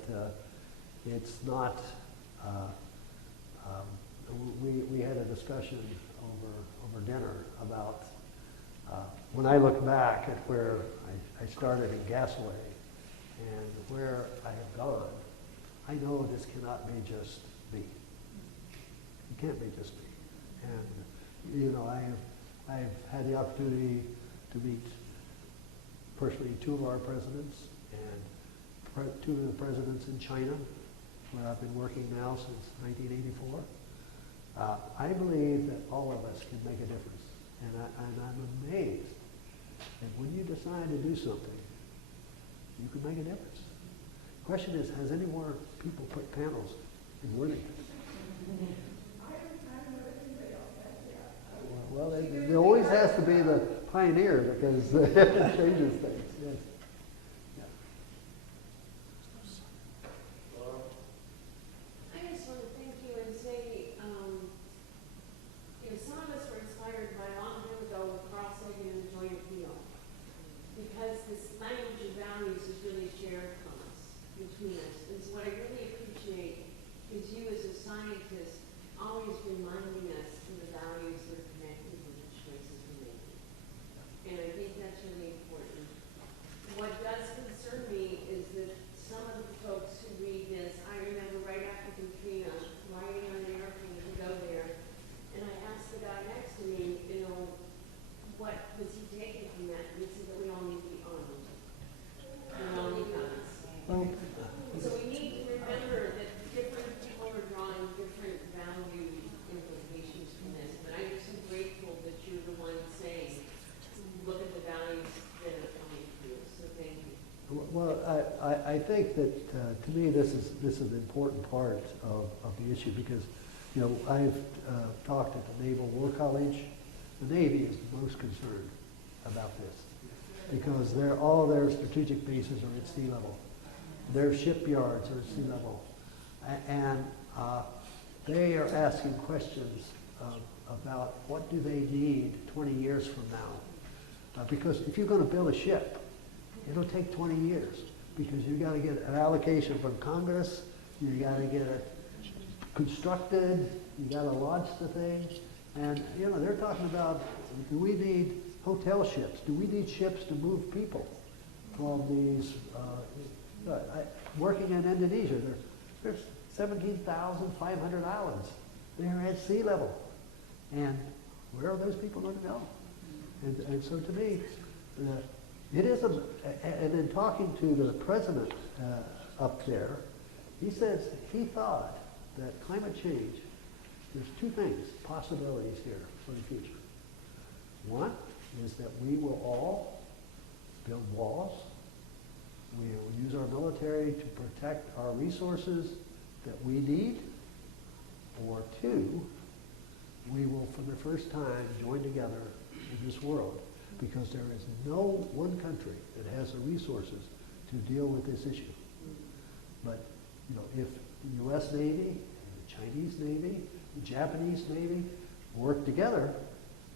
it's not. We had a discussion over dinner about when I look back at where I started in Gasaway and where I have gone. I know this cannot be just me. It can't be just me. And you know, I've had the opportunity to meet personally 2 of our presidents and 2 of the presidents in China, where I've been working now since 1984. I believe that all of us can make a difference, and I'm amazed that when you decide to do something, you can make a difference. The question is, has any more people put panels in Worthington? Well, there always has to be the pioneer because it changes things. Yes. Yeah. I just want to thank you and say, some of us were inspired by a long time ago with Carl Sagan and Joy Peel, because this language of values is really shared from us, between us. And so what I really appreciate is you as a scientist always reminding us of the values that are connected with the choices we're making. And I think that's really important. What does concern me is that some of the folks who read this, I remember right after Katrina, riding on an airplane to go there, and I asked the guy next to me, what was he taking from that? And he said that we all need to be armed. We all need guns. So we need to remember that different people are drawing different value implications from this. But I'm just so grateful that you're the one saying, look at the values that are coming through. So thank you. Well, I think that to me this is an important part of the issue because, I've talked at the Naval War College. The Navy is the most concerned about this because all their strategic bases are at sea level. Their shipyards are at sea level. And they are asking questions about what do they need 20 years from now. Because if you're going to build a ship, it'll take 20 years because you got to get an allocation from Congress, you got to get it constructed, you got to launch the thing, and they're talking about Do we need hotel ships? Do we need ships to move people from these, working in Indonesia, there's 17,500 islands. They're at sea level. And where are those people going to go? And so to me, it is and in talking to the president up there, he says he thought that climate change, there's two things, possibilities here for the future. One is that we will all build walls. We will use our military to protect our resources that we need. Or two, we will for the first time join together in this world, because there is no one country that has the resources to deal with this issue. But if the U.S. Navy, the Chinese Navy, the Japanese Navy work together,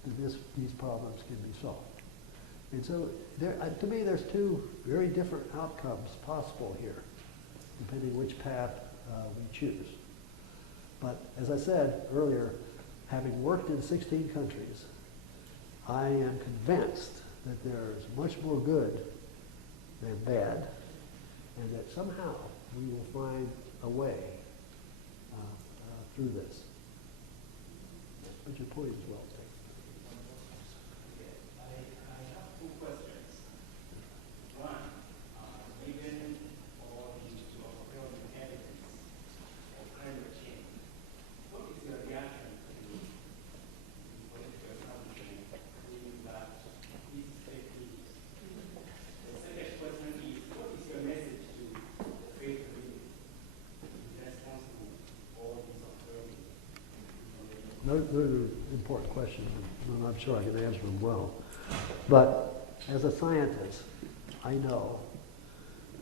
then these problems can be solved. And so, to me, there's two very different outcomes possible here, depending which path we choose. But as I said earlier, having worked in 16 countries, I am convinced that there is much more good than bad, and that somehow we will find a way through this. But your point is well taken. I have two questions. One, given all the overwhelming evidence of climate change, what is your reaction to the political establishment claiming that this is fake news? The second question is, what is your message to the faith community in response to all these overwhelming information? Those are important questions, and I'm sure I can answer them well. But as a scientist, I know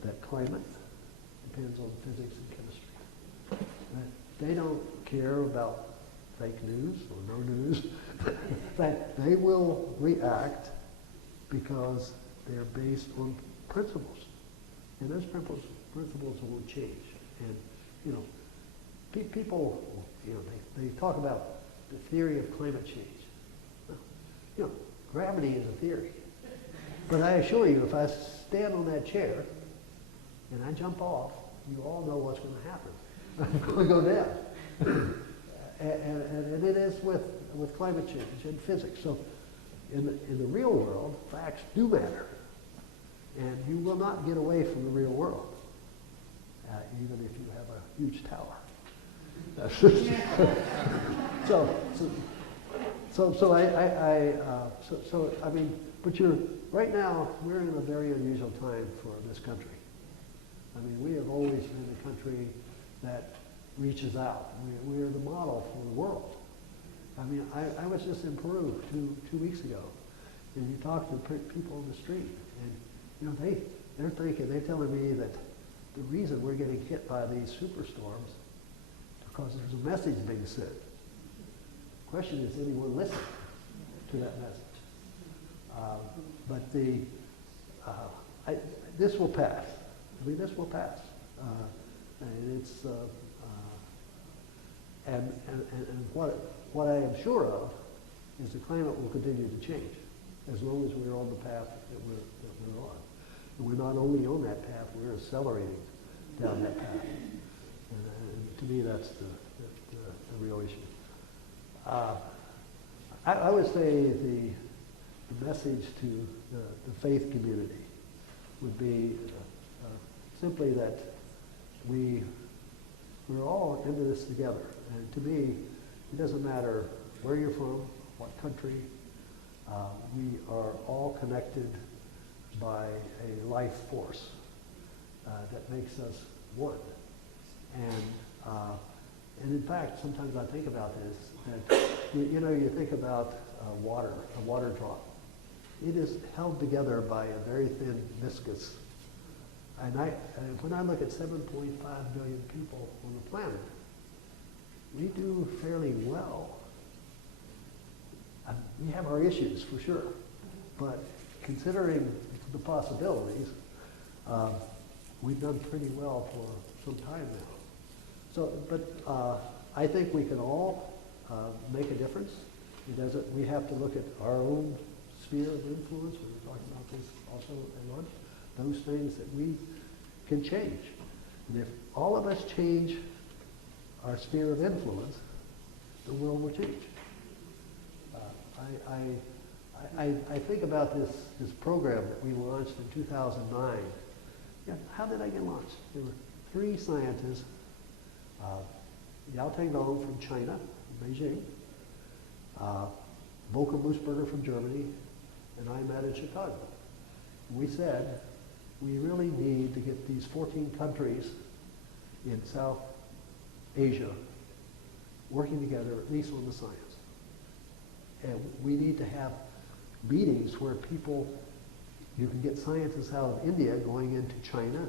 that climate depends on physics and chemistry. They don't care about fake news or no news. That they will react because they're based on principles. And those principles won't change. And, people, they talk about the theory of climate change. Well, gravity is a theory. But I assure you, if I stand on that chair and I jump off, you all know what's going to happen. I'm going to go down. and it is with climate change and physics. So in the real world, facts do matter. And you will not get away from the real world, even if you have a huge tower. But right now, we're in a very unusual time for this country. I mean, we have always been a country that reaches out. We're the model for the world. I mean, I was just in Peru two weeks ago, and you talk to people on the street, and they're telling me that the reason we're getting hit by these superstorms is because there's a message being sent. The question is, anyone listening to that message? This will pass. I mean, this will pass. And it's and what I am sure of is the climate will continue to change as long as we're on the path that we're on. And we're not only on that path, we're accelerating down that path. And to me, that's the real issue. I would say the message to the faith community would be simply that we're all into this together. And to me, it doesn't matter where you're from, what country, we are all connected by a life force that makes us one. And in fact, sometimes I think about this, that you think about water, a water drop. It is held together by a very thin viscous. And when I look at 7.5 billion people on the planet, we do fairly well. We have our issues, for sure. But considering the possibilities, we've done pretty well for some time now. So, but I think we can all make a difference. We have to look at our own sphere of influence. We were talking about this also at lunch. Those things that we can change. And if all of us change our sphere of influence, the world will change. I think about this program that we launched in 2009. Yeah, how did I get launched? There were 3 scientists, Yao Tengdong from China, Beijing, Volker Moosberger from Germany, and I met in Chicago. We said, we really need to get these 14 countries in South Asia working together, at least on the science. And we need to have meetings where you can get scientists out of India going into China,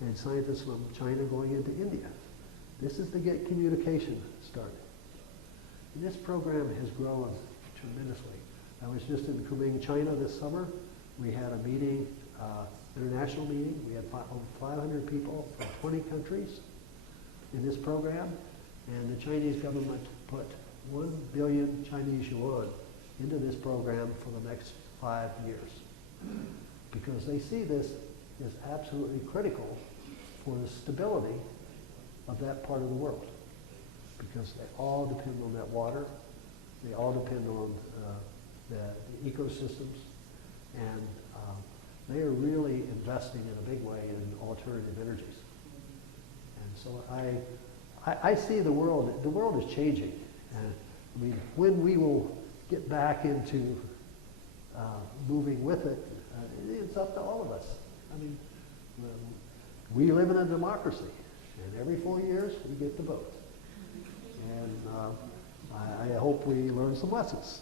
and scientists from China going into India. This is to get communication started. And this program has grown tremendously. I was just in Kunming, China this summer. We had a meeting, international meeting. We had over 500 people from 20 countries in this program, and the Chinese government put 1 billion Chinese yuan into this program for the next 5 years, because they see this as absolutely critical for the stability of that part of the world, because they all depend on that water, they all depend on the ecosystems, and they are really investing in a big way in alternative energies. And so I see the world is changing, and I mean, when we will get back into moving with it, it's up to all of us. I mean, we live in a democracy, and every 4 years we get to vote. And I hope we learn some lessons.